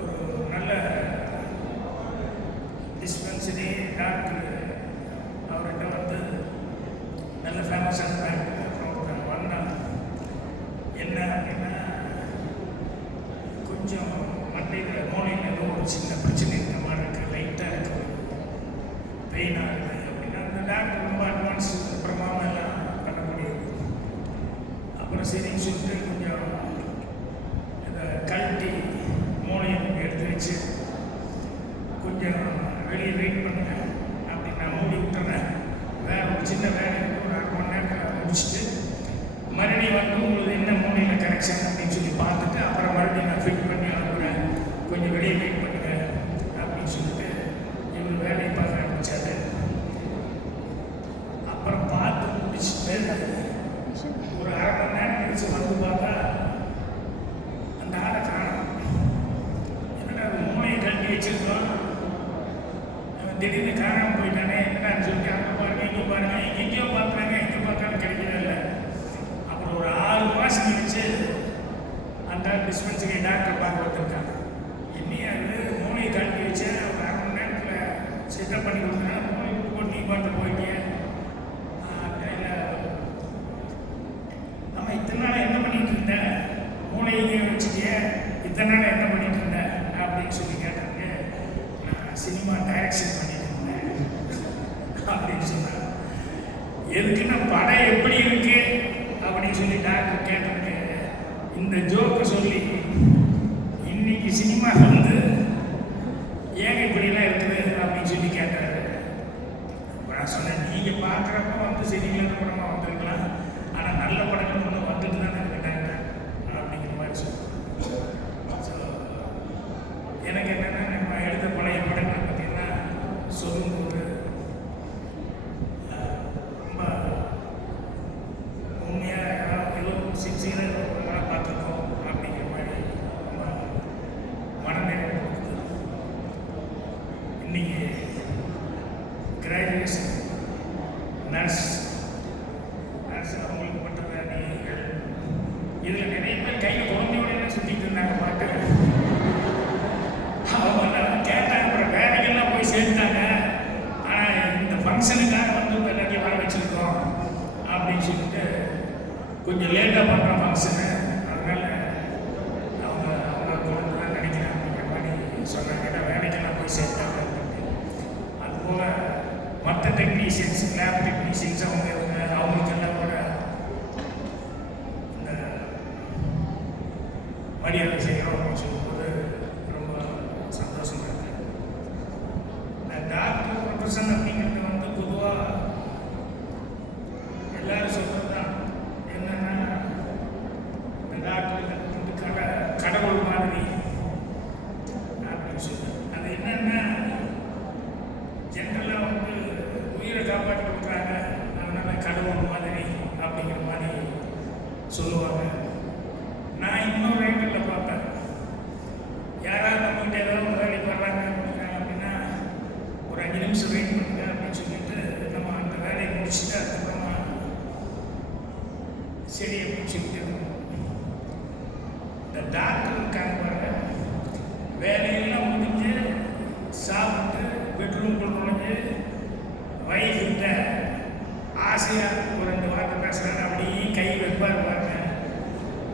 ஒரு நல்ல டிஸ்பென்சரி டாக்டர் அவர்கிட்ட வந்து நல்ல ஃபேமஸான டாக்டர் அப்புறம் வந்தாங்க. என்ன அப்படின்னா, கொஞ்சம் மண்டையில் மூளையில் ஏதோ ஒரு சின்ன பிரச்சனை இருக்க மாதிரி இருக்குது, லைட்டாக இருக்குது, பெயின் ஆகுது சின்ன வேலை இருக்கு, ஒரு 1/2 மணி நேரத்தில் முடிச்சுட்டு மறுபடியும் வந்து உங்களுக்கு என்ன மூலையில் கரெக்ஷன் அப்படின்னு சொல்லி பார்த்துட்டு அப்புறம் மறுபடியும் நான் ஃபிட் பண்ணி அனுப்புகிறேன், கொஞ்சம் வெளியே வெயிட் பண்ணுங்க அப்படின்னு சொல்லிட்டு இவர் வேலையை பார்க்க ஆரம்பித்தாரு. அப்புறம் பார்த்து முடிச்சுட்டு ஒரு 1/2 மணி நேரம் கழிச்சு வந்து பார்த்தா அந்த ஆளை காணும். என்னடா அது மூளையை கழட்டி வச்சிருக்கோம், திடீர்னு காணாமல் போயிட்டானே என்னடான்னு சொல்லிட்டு அங்கே பாருங்க இங்கே பாருங்க எங்கெங்கேயோ பார்க்குறாங்க, எங்கே பார்த்தாலும் கிடைக்கவே இல்லை. அப்புறம் ஒரு 6 மாதம் கழிச்சு அந்த டிஸ்பென்சரி டாக்டர் பார்க்க வந்திருக்காங்க. இன்னும் அது மூளையை கழட்டி வச்சேன், ஒரு 1/2 மணி நேரத்தில் செட்டப் பண்ணி கொடுத்தேன், மூளை போட்டு நீ பார்த்து போயிட்டீங்க. நம்ம இத்தனை நாள் என்ன பண்ணிட்டு இருந்தேன், மூளையை வச்சுட்டிய இத்தனை நாள் என்ன பண்ணிட்டு இருந்தேன் அப்படின்னு சொல்லி கேட்டாங்க. நான் சினிமா டைரக்ஷன் பண்ணிட்டு இருந்தேன் அப்படின்னு சொன்னேன். எதுக்குன்னா படம் எப்படி இருக்கு அப்படின்னு சொல்லி டாக்டர் கேட்டாங்க. இந்த ஜோக்கை சொல்லி இன்னைக்கு சினிமா வந்து ஏங்க இப்படிலாம் இருக்குது அப்படின்னு சொல்லி கேட்டார். நான் சொன்னேன், நீங்கள் பார்க்குறப்ப வந்து சரியில்லைன்னு படமாக வந்திருக்கலாம், ஆனால் நல்ல படங்கள் ஒன்று வந்துட்டு தானே இருக்கிட்டாங்க அப்படிங்கிற மாதிரி சொன்னேன். ஸோ எனக்கு என்னென்னா நம்ம எடுத்த பழைய படங்கள் பார்த்தீங்கன்னா சொல்லும்போது ரொம்ப உண்மையாக ஏதோ சின்சியராக பார்த்துருக்கோம் அப்படிங்கிற மாதிரி ரொம்ப மனநிறைவு கொடுக்குது. இன்னைக்கு கிராஜுவேஷன் நர்ஸ் அவங்களுக்கு பண்ணுற வேலைகள் இதில் நிறைய பேர் கையில் குழந்தையோட சுற்றிட்டு இருந்தாங்க பார்க்குறேன். அவங்க கேட்டாங்க, அப்புறம் வேலைகள்லாம் போய் சேர்த்தாங்க, ஆனால் இந்த ஃபங்க்ஷனுக்காக வந்து இப்போ எல்லாத்தையும் வர வச்சுருக்கோம் அப்படின்னு சொல்லிட்டு கொஞ்சம் லேட்டாக பண்ணுற ஃபங்க்ஷனு, அதனால் அவங்க குழந்தை தான் நினைக்கிறேன் அப்படிங்கிற மாதிரி சொன்னாங்க. ஏன்னா வேலைக்கெல்லாம் போய் சேர்த்தாங்க. அதுபோக மற்ற டெக்னீஷியன்ஸ், லேப் டெக்னீஷியன்ஸ் அவங்களுக்கெல்லாம் கூட இந்த மரியாதை செய்கிறோம் அப்படின்னு சொல்லும்போது ரொம்ப சந்தோஷமாக இருக்குது. இந்த டாக்டர் ப்ரொஃபஷன் அப்படிங்கிறது வந்து பொதுவாக எல்லாரும் சொல்கிறது தான் என்னென்னா, இந்த டாக்டர் வந்து கடவுள் மாதிரி அப்படின்னு சொல்லுது. அது என்னென்னா ஜென்ரலாக வந்து உயிரை காப்பாற்றி கொடுக்குறாங்க, அதனால் கடவுள் மாதிரி அப்படிங்கிற மாதிரி சொல்லுவாங்க. நான் இன்னொரு ஆங்கிளில் பார்ப்பேன். யாராவது நம்மகிட்ட ஏதாவது ஒரு வேலைக்கு வர்றாங்க அப்படின்னா ஒரு 5 நிமிஷம் வெயிட் பண்ணுங்க அப்படின்னு சொல்லிட்டு நம்ம அந்த வேலையை முடிச்சுட்டு அதுக்கப்புறமா சரி அப்படின்னு சொல்லிட்டு இந்த டாக்டர் இருக்காங்க பாருங்க, வேலையெல்லாம் முடிஞ்சு சாப்பிட்டு பெட்ரூம்குள்ள நுழைஞ்சு வைஃப்கிட்ட ஆசையாக ஒரு 2 வார்த்தை பேசுகிறாங்க, அப்படியே கை வைப்பார் பாருங்க.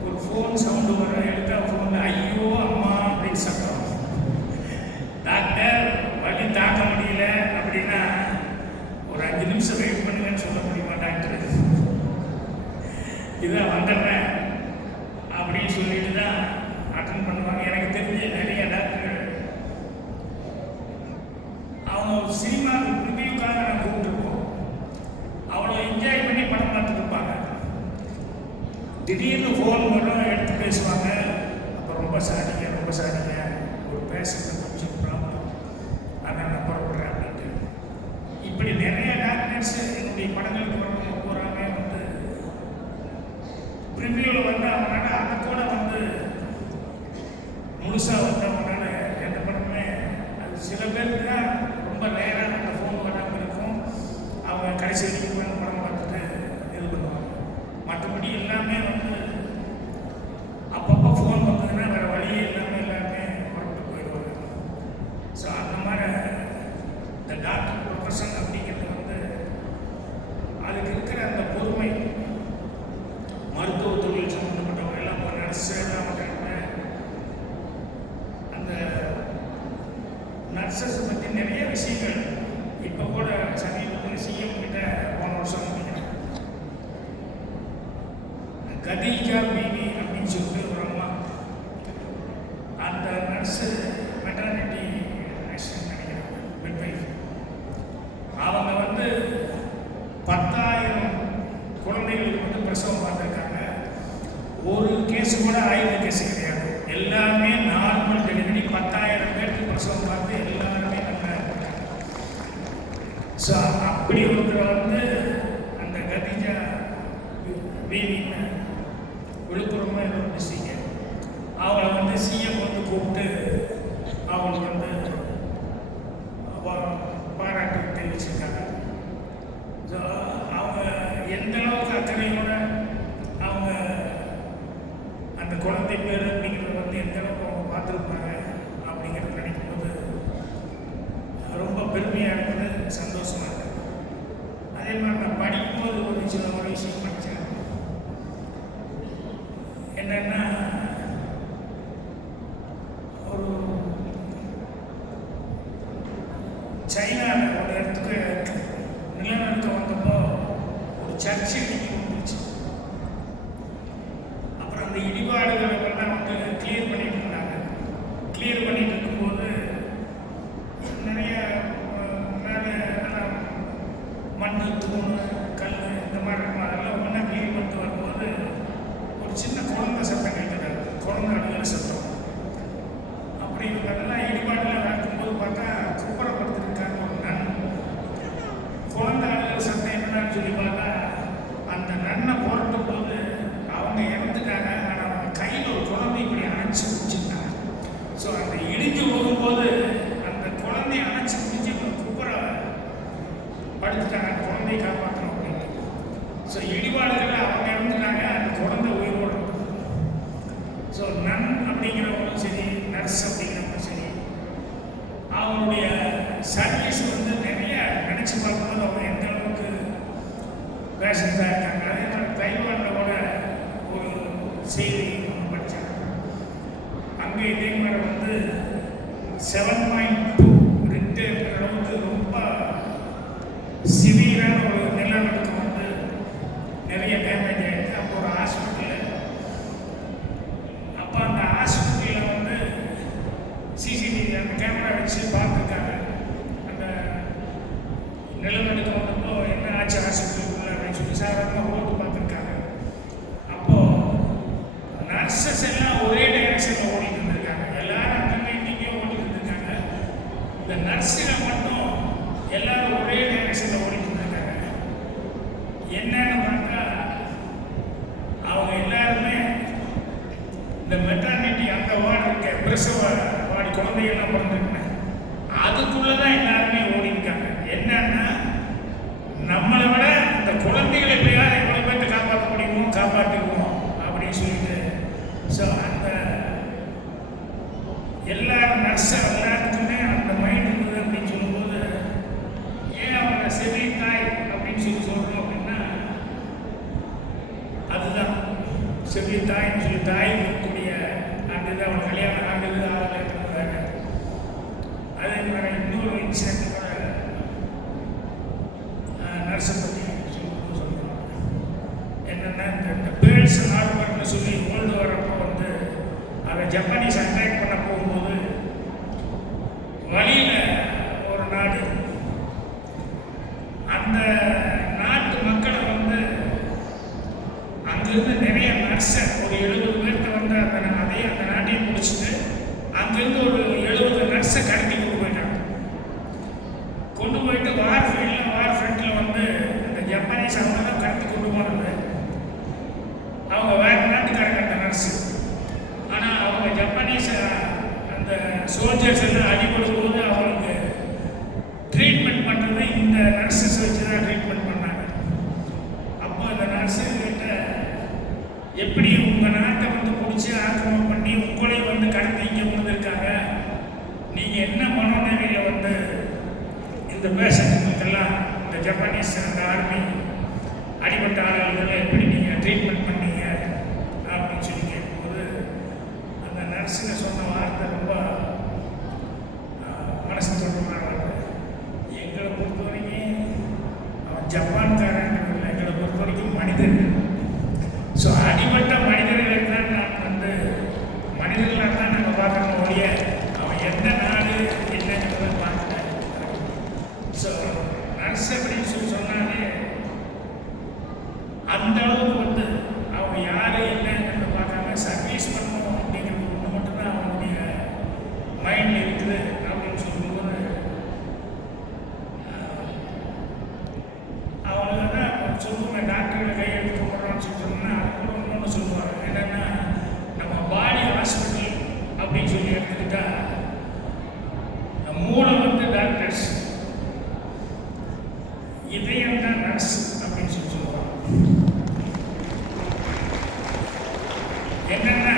ஒரு ஃபோன் சவுண்டு வரும், எடுத்தா ஃபோனில் ஐயோ அம்மா அப்படின்னு சத்தம். டாக்டர் வலி தாக்க முடியல அப்படின்னா ஒரு 5 நிமிஷம் வெயிட் பண்ணுங்கன்னு சொல்ல முடியுமா டாக்டர்? இதை வந்துடுறேன் அப்படின்னு சொல்லிட்டு தான் அட்டன் பண்ணுவாங்க. எனக்கு தெரிஞ்ச நிறைய டாக்டர் அவங்க சினிமா ரிவ்யூக்காக நான் கூப்பிட்டுருப்போம், அவ்வளோ என்ஜாய் பண்ணி படம் பார்த்துட்டு இருப்பாங்க. திடீர்னு ஃபோன் வரும், எடுத்து பேசுவாங்க. அப்போ ரொம்ப சாதிங்க ஒரு பேசுறது கொஞ்சம் ப்ராப்ளம், அதான் நான் புறப்படுறேன் அப்படின்ட்டு. இப்படி நிறைய டாக்டர்ஸ் என்னுடைய படங்களுக்கு வரவங்க போகிறாங்க வந்து ரிவ்யூவில் வந்து அவங்களால அதை கூட வந்து முழுசாக வந்து அவங்களால எந்த படமே அது சில பேருக்கு தான் ரொம்ப நேரம் அந்த ஃபோன் வராமல் இருக்கும். அவங்க கடைசி வரைக்கும் போய் படம் பார்த்துட்டு இது பண்ணுவாங்க. மற்றபடி எல்லாமே வந்து அப்பப்போ ஃபோன் வந்ததுன்னா வேறு வழியே இல்லாமல் எல்லாமே புறப்பட்டு போயிடுவாங்க. ஸோ அந்த மாதிரி இந்த டாக்டர் ப்ரொஃபஷன் அப்படிங்கிறது வந்து அதுக்கு இருக்கிற அந்த பொறுமை, மருத்துவ தொழில் சம்மந்தப்பட்டவங்க எல்லாம் இப்போ நர்ஸு எல்லாம் பண்ணுறாங்க. அந்த நர்சஸ் பற்றி நிறைய விஷயங்கள் இப்போ கூட சமீபத்தில் சிஎம் கிட்ட போன வருஷம் கதீஜா பீவி அப்படின்னு சொல்லிட்டு ஒரு அம்மா, அந்த நர்ஸு மெட்டர்னிட்டி நினைக்கிறேன் மிட்வைஃப், அவங்க வந்து 10,000 குழந்தைகளுக்கு வந்து பிரசவம் பார்த்துருக்காங்க. ஒரு கேஸ் கூட ஆயுத கேஸ் கிடையாது. எல்லாமே நார்மல் டெலிவரி. 10,000 பேருக்கு பிரசவம் பார்த்து எல்லாருமே நல்லா இருக்காங்க. ஸோ அப்படி ஒருத்தர் வந்து அந்த கதிஜா வீதின்னு விழுப்புரமாக ஏதோ டிஸ்ட்ரிக்ட், அவங்கள வந்து சிஎம் வந்து கூப்பிட்டு அவங்களுக்கு வந்து பாராட்டு தெரிவிச்சிருக்காங்க. ஸோ அவங்க எந்த அளவுக்கு அக்கறையோட அவங்க அந்த குழந்தை பேர் அப்படிங்கிறத வந்து எந்த அளவுக்கு அவங்க பார்த்துருப்பாங்க அப்படிங்கிறத நினைக்கும் போது ரொம்ப பெருமையாக இருக்குது, சந்தோஷமாக இருக்குது. அதே மாதிரி நான் படிக்கும்போது ஒரு விஷயம் படித்தேன். என்னென்னா ஒரு சைனாவில் ஒரு இடத்துக்கு நிலநடுக்கம் வந்தப்போ ஒரு சர்ச்சு இடிஞ்சு வந்துருச்சு. அப்புறம் அந்த இடிபாடுகளை எல்லாம் வந்து கிளியர் பண்ணிட்டு இருந்தாங்க. கிளியர் பண்ணிட்டு இருக்கும்போது நிறைய மேலே மண், தூண், கல் இந்த மாதிரி இருக்கும். அதெல்லாம் ஒன்றா கிளியர் பண்ணிட்டு வரும்போது ஒரு சின்ன குழந்தை சத்தம் கேட்குறாரு, குழந்தை அழுகிற சத்தம். அப்படி அதெல்லாம் இடிபாடுலாம் நடக்கும்போது பார்த்தா குப்புறப்படுத்திருக்காங்க ஒரு நன். குழந்தை அழுகிற சத்தம் என்னன்னு சொல்லி பார்த்தா அந்த நன்னை புரட்டும் போது அவங்க இறந்துட்டாங்க. ஆனால் அவங்க கையில் ஒரு குழந்தை இப்படி அணைச்சி பிடிச்சிருந்தாங்க. ஸோ அந்த இடிஞ்சு போகும்போது அந்த குழந்தைய அணைச்சி பிடிச்சி குப்புற படுத்துட்டாங்க, அந்த குழந்தையை காப்பாற்றணும் அப்படின்னு. ஸோ இடிபாடுகளில் அவங்க இறந்துட்டாங்க, அந்த குழந்தை உயிரோடு இருந்தது. ஸோ நன் அப்படிங்கிறவங்களும் சரி, நர்ஸ் அப்படிங்கிறவங்களும் சரி, அவங்களுடைய சர்வீஸ் வந்து நிறைய நினச்சி பார்க்கும்போது அவங்க எந்த அளவுக்கு பேஷண்டாக இருக்காங்க. அதே மாதிரி தைவானில் கூட ஒரு செய்தி ஒன்று படித்தாங்க. அங்கே இதே மாதிரி வந்து 7.2 ரிக்டர் அளவுக்கு ரொம்ப சிவியரான ஒரு நிலநடுக்கம் வந்து நிறைய டேமேஜ் ஆகிடுது. அப்போ ஒரு ஹாஸ்பிட்டல், அப்போ அந்த ஹாஸ்பிட்டலில் வந்து சிசிடிவி அந்த கேமரா வச்சு பார்த்துருக்காங்க. அந்த நிலநடுக்கம் வந்தப்போ என்ன ஆச்சு ஹாஸ்பிட்டலுக்குள்ள அப்படின்னு சொல்லி சாதாரணமாக ஓட்டு பார்த்துருக்காங்க. அப்போது நர்சஸ் எல்லாம் ஒரே டைரக்ஷனில் ஓடிட்டு இருந்திருக்காங்க. எல்லாரும் அங்கே இங்கேயும் ஓடிட்டு இருந்திருக்காங்க. இந்த நர்ஸுங்க மட்டும் எல்லாரும் ஒரே டைரக்ஷனில் ஓடிட்டு இருந்திருக்காங்க. என்னன்னு பார்த்தா அவங்க எல்லாருமே இந்த மெட்டர்னிட்டி அந்த வார்டு இருக்க பிரசவ வார்டு குழந்தைகள்லாம் பிறந்திருக்காங்க, அதுக்குள்ளே தான் எல்லாருமே ஓடி இருக்காங்க. என்னன்னா நம்மளை விட இந்த குழந்தைகளை எப்படியாவது எவ்வளோ பேர்த்து காப்பாற்ற முடியுமோ காப்பாற்றிக்குவோம் அப்படின்னு சொல்லிட்டு. ஸோ அந்த எல்லா நர்ஸும் எல்லாருக்குமே அந்த மைண்ட் இருக்குது அப்படின்னு சொல்லும்போது ஏன் அவங்க செவி தாய் அப்படின்னு சொல்லி சொல்கிறோம் அப்படின்னா அதுதான் செவி தாய்ன்னு சொல்லி தாய் இருக்கக்கூடிய அந்த இது அவங்க கல்யாணம் ஆகுது ஆகலைன்றது. அதே மாதிரி இன்னொரு இன்சிடென்ட் கூட நர்ஸை பற்றி சொல்லுவாங்க. என்னென்னா இந்த பேர்ஸ் ஹார்பர்னு சொல்லி வேர்ல்டு வரப்போ வந்து அதை ஜப்பானீஸ் அட்டாக் பண்ண போகும்போது வழியில் ஒரு நாடு அந்த நாட்டு மக்களை வந்து அங்கிருந்து நிறைய நர்ஸை ஒரு 70 பேர்த்த வந்து அந்த நாட்டையும் முடிச்சுட்டு அங்கிருந்து ஒரு 70 நர்ஸை கடத்தி கொண்டு போயிட்டாங்க. கொண்டு போயிட்டு வார் ஃப்ரண்ட்டில் வந்து அந்த ஜப்பானீஸ் அவங்க தான் கடத்தி கொண்டு போனது. அவங்க வேறு நாட்டுக்காரங்க அந்த நர்ஸு. ஆனால் அவங்க ஜப்பானீஸ் அந்த சோல்ஜர்ஸ் எல்லாம் அடிபடும் போது அவங்களுக்கு ட்ரீட்மெண்ட் பண்ணுறது இந்த நர்ஸஸ் வச்சு தான் ட்ரீட்மெண்ட் பண்ணாங்க. அப்போ இந்த நர்ஸுக்கிட்ட எப்படி உங்கள் நாட்டை வந்து பிடிச்சி ஆக்கிரமம் பண்ணி உங்களையும் வந்து கடத்தி இங்கே கொண்டிருக்காங்க, நீங்கள் என்ன மனோநிலையில் வந்து இந்த பேஷண்ட்டுங்களுக்கெல்லாம் இந்த ஜப்பானீஸ் அந்த ஆர்மி அடிபட்ட ஆளுகளை எப்படி நீங்கள் ட்ரீட்மெண்ட் பண்ணீங்க அப்படின்னு சொல்லி கேட்கும்போது அந்த நர்ஸுங்க சொன்ன வார்த்தை ரொம்ப மனசு தொடர்பான எங்களை பொறுத்த வரைக்கும் அவன் ஜப்பான்காரங்கிறது இல்லை, எங்களை பொறுத்த வரைக்கும் மனிதர்கள். ஸோ அடிபட்ட மனிதர்களுக்கு தான் நான் வந்து மனிதர்களாக தான் நாங்கள் பார்க்குறோம் ஒழிய அவன் எந்த நாடு என்னங்கிறத பார்க்கல. ஸோ நர்ஸ் அப்படின்னு சொல்லி சொன்னாலே அப்படின்னு சொல்லி எடுத்துக்கிட்டா மூளை வந்து டாக்டர்ஸ், இதயம் தான் நர்ஸ் அப்படின்னு சொல்லி சொல்லுவாங்க. என்னன்னா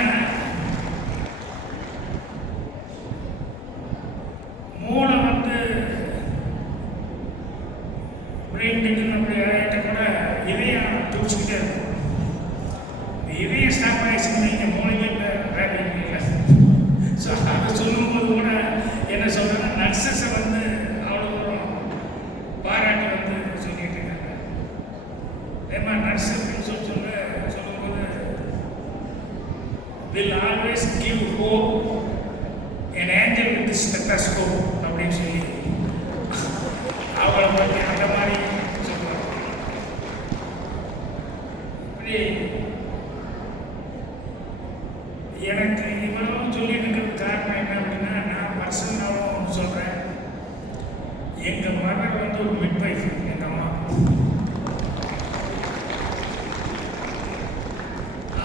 மூளை வந்து பிரெயின் டெக்னு அப்படி ஆகிட்ட கூட இதயம் துடிச்சுக்கிட்டே இருக்கும். இதயம் ஸ்டாப் ஆகிடுச்சுன்னு இங்கே மூளைக்கு வேலை இல்லை. ஸோ அதை சொல்லும்போது கூட என்ன சொல்கிறேன்னா நர்சஸை வந்து அவ்வளோ தூரம் பாராட்டி வந்து சொல்லிட்டு இருக்காங்க. ஏமா நர்ஸ் அப்படின்னு சொல்லும்போது will always give hope an angel with the stethoscope அப்படின்னு சொல்லி அவளை பற்றி அந்த மாதிரி சொல்லுவாங்க. இப்படி எனக்கு இவ்வளவு சொல்லிட்டு இருக்கிறது காரணம் என்ன அப்படின்னா, நான் பர்சனலாகவும் ஒன்று சொல்கிறேன். எங்கள் மகள் வந்து ஒரு மிட்வைஃப், எங்கள் அம்மா.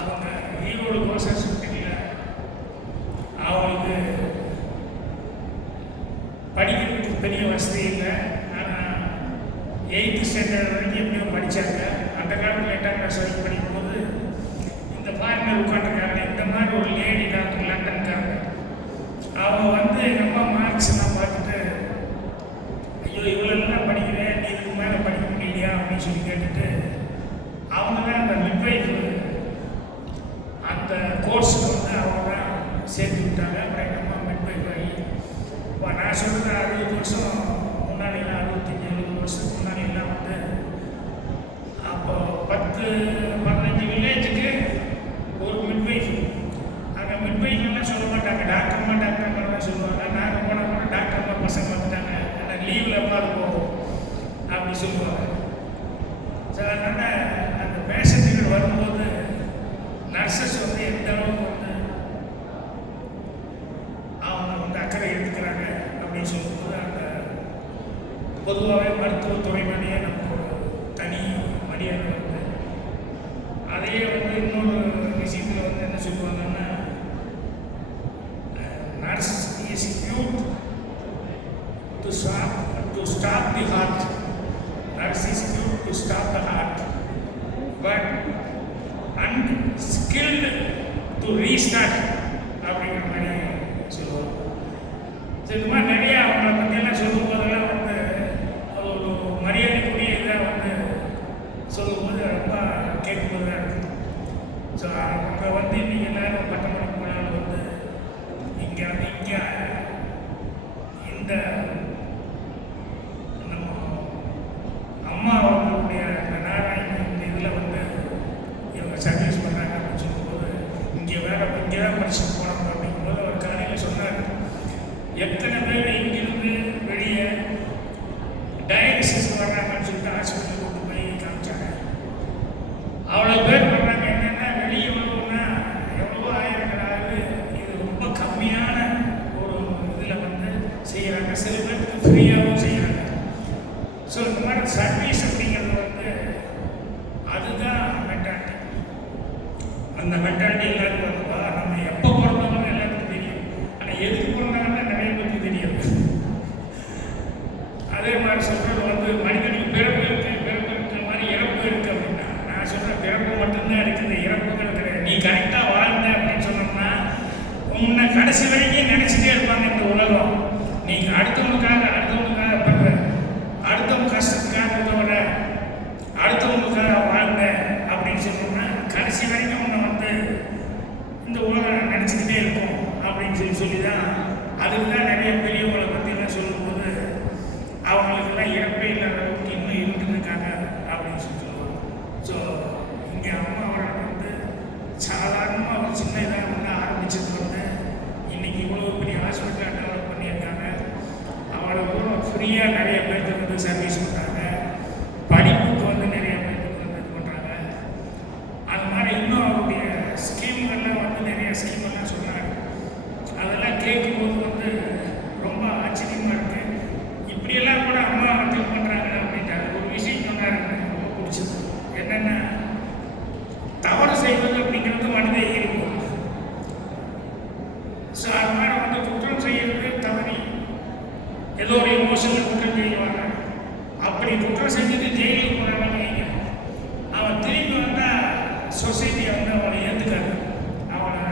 அவங்க ஈரோடு கோசஸ் வீட்டில் அவங்களுக்கு படிக்கிறதுக்கு பெரிய வசதி இல்லை. ஆனால் 8th ஸ்டாண்டர்ட் வரைக்கும் எப்படியோ படித்தாங்க. அந்த காலத்தில் 8ஆம் கிளாஸ் வரைக்கும் படிக்கும்போது இந்த ஃபாரினர் உட்காந்துருக்காங்க. இந்த மாதிரி ஒரு லேடி டாக்டர் லண்டன்காரங்க. அவங்க வந்து எங்கள் அம்மா மார்க்ஸ்லாம் பார்த்துட்டு, ஐயோ இவ்வளோலாம் படிக்கிறேன், நீ இதுக்கு மேலே படிக்க முடியலையா அப்படின்னு சொல்லி கேட்டுட்டு அவங்க தான் அந்த மிட்வைஃப் அந்த கோர்ஸுக்கு வந்து அவங்க தான் சேர்த்து விட்டாங்க. அப்புறம் எங்கள் அம்மா மிட்வைஃப் ஆகி இப்போ நான் சொல்கிற 60 வருஷம் முன்னாடிலாம் 65-70 வருஷத்துக்கு முன்னாடிலாம் வந்து அப்போ 10-15 வில்லேஜுக்கு ஒரு மிட்வைஃப். அந்த மிட்வைஃப்லாம் சொல்ல மாட்டாங்க, டாக்டர்மா டாக்டர்லாம் சொல்லுவாங்க. நாங்கள் போனால் கூட டாக்டர்மா பசங்க வந்துட்டாங்க, ஆனால் லீவில் எப்போ இருக்கும் அப்படி சொல்லுவாங்க. ஸோ அதனால் அந்த பேஷண்ட்டுகள் வரும்போது நர்சஸ் வந்து எந்த அளவுக்கு வந்து அவங்க வந்து அக்கறை எடுத்துக்கிறாங்க அப்படின்னு சொல்லும்போது அந்த பொதுவாகவே மருத்துவத்துறை மேலேயே நமக்கு ஒரு தனி மரியாதை வருது. அதையே வந்து இன்னொரு விஷயத்தில் வந்து என்ன சொல்லுவாங்கன்னா, nurse is cute to stop the heart. Nurse is cute to stop the heart but unskilled to restart அப்படிங்கிற மாதிரி சொல்லுவாங்க. ஸோ இந்த மாதிரி நிறையா அவங்கள பற்றியெல்லாம் சொல்லும் போதெல்லாம் வந்து அது ஒரு மரியாதைக்குரிய இதாக வந்து சொல்லும்போது ரொம்ப கேட்கும்போது தான் இருக்குது. ஸோ அவங்க வந்து இன்றைக்கி எல்லாரும் பட்டமளிப்பு விழாவில் வந்து இங்கே இந்த நம்ம அம்மா அவங்களுடைய அந்த நாராயணன் இந்த இதில் வந்து இவங்க சர்வீஸ் பண்ணுறாங்க அப்படின்னு சொல்லும்போது இங்கே தான் படிச்சுட்டு போனாங்க அப்படிங்கும்போது அவர் காலையில் சொன்னார், எத்தனை பேர் இங்கிருந்து வெளியே டயாலிசிஸ் வர்றாங்கன்னு சொல்லிட்டு ஹாஸ்பிட்டலுக்கு கொண்டு போய் காமிச்சாங்க. அவ்வளோ பேர் வர்றாங்க. என்னென்னா வெளியே வருவோம்னா எவ்வளவோ ஆயிரங்கள் ஆகுது. இது ரொம்ப கம்மியான ஒரு இதில் வந்து செய்கிறாங்க. சில பேருக்கு ஃப்ரீயாகவும் செய்கிறாங்க. ஸோ இந்த மாதிரி சர்வீஸ் அப்படிங்கிறது வந்து அதுதான் மென்டாலிட்டி. அந்த மென்டாலிட்டி எல்லாருக்கும் வருவா. நம்ம எப்போ பிறந்தவங்க எல்லாருக்கும் தெரியும், ஆனால் எதுக்கு பிறந்தாங்கன்னா நிறைய பேருக்கு தெரியும். அதே மாதிரி சொல்கிறது வந்து மனிதனுக்கு பிறப்பு இருக்கிற மாதிரி இறப்பு இருக்குது அப்படின்னா, நான் சொல்கிறேன் பிறப்பு மட்டும்தான் இருக்குது, இறப்புகள் கிடையாது. நீ கரெக்டாக வாழ்ந்த அப்படின்னு சொன்னோம்னா உன்னை கடைசி வரைக்கும் நினச்சிட்டே இருப்பாங்க இந்த உலகம். நீங்கள் அடுத்தவங்களுக்காக அடுத்தவங்க கஷ்டத்துக்காக அடுத்தவங்களுக்காக வாழ்ந்த அப்படின்னு சொன்னோம்னா கடைசி வரைக்கும் உன்னை வந்து இந்த உலகம் நினச்சிக்கிட்டே இருக்கும் அப்படின்னு சொல்லி தான் அதுக்கு தான் நிறைய பெரியவங்களை பற்றிலாம் சொல்லும்போது அவங்களுக்கெல்லாம் இறப்பே இல்லாத அளவுக்கு இன்னும் இருந்துருக்காங்க அப்படின்னு சொல்லுவாங்க. ஸோ இங்கே அம்மா அவர்கள் வந்து சாதாரணமாக ஒரு சின்ன இதாக வந்து ஆரம்பிச்சது வந்து இன்றைக்கி இவ்வளோ பெரிய ஹாஸ்பிட்டலாக டெவலப் பண்ணியிருக்காங்க. அவ்வளோ தூரம் ஃப்ரீயாக நிறைய பேருக்கு வந்து சர்வீஸ் பண்ணுறாங்க. படிப்புக்கு வந்து நிறைய பேருக்கு வந்து இது பண்ணுறாங்க. அது மாதிரி இன்னும் அவருடைய ஸ்கீம்கள்லாம் வந்து நிறைய ஸ்கீம்லாம் சொன்னாங்க. அதெல்லாம் கேட்கும்போது வந்து ரொம்ப ஆச்சரியமாக இருக்குது. இப்படியெல்லாம் கூட அம்மா வந்து பண்ணுறாங்க அப்படின்ட்டு ஒரு விஷயம் சொன்னார், எனக்கு ரொம்ப பிடிச்சது. என்னென்னா தவறு செய்வது அப்படிங்கிறது மனித இயல்பு. ஸோ செஞ்சுட்டு ஜெயிலுக்கு போகிறான்னு வைங்க, அவன் திரும்பி வந்தால் சொசைட்டியை வந்து அவனை ஏற்றுக்காது. அவனை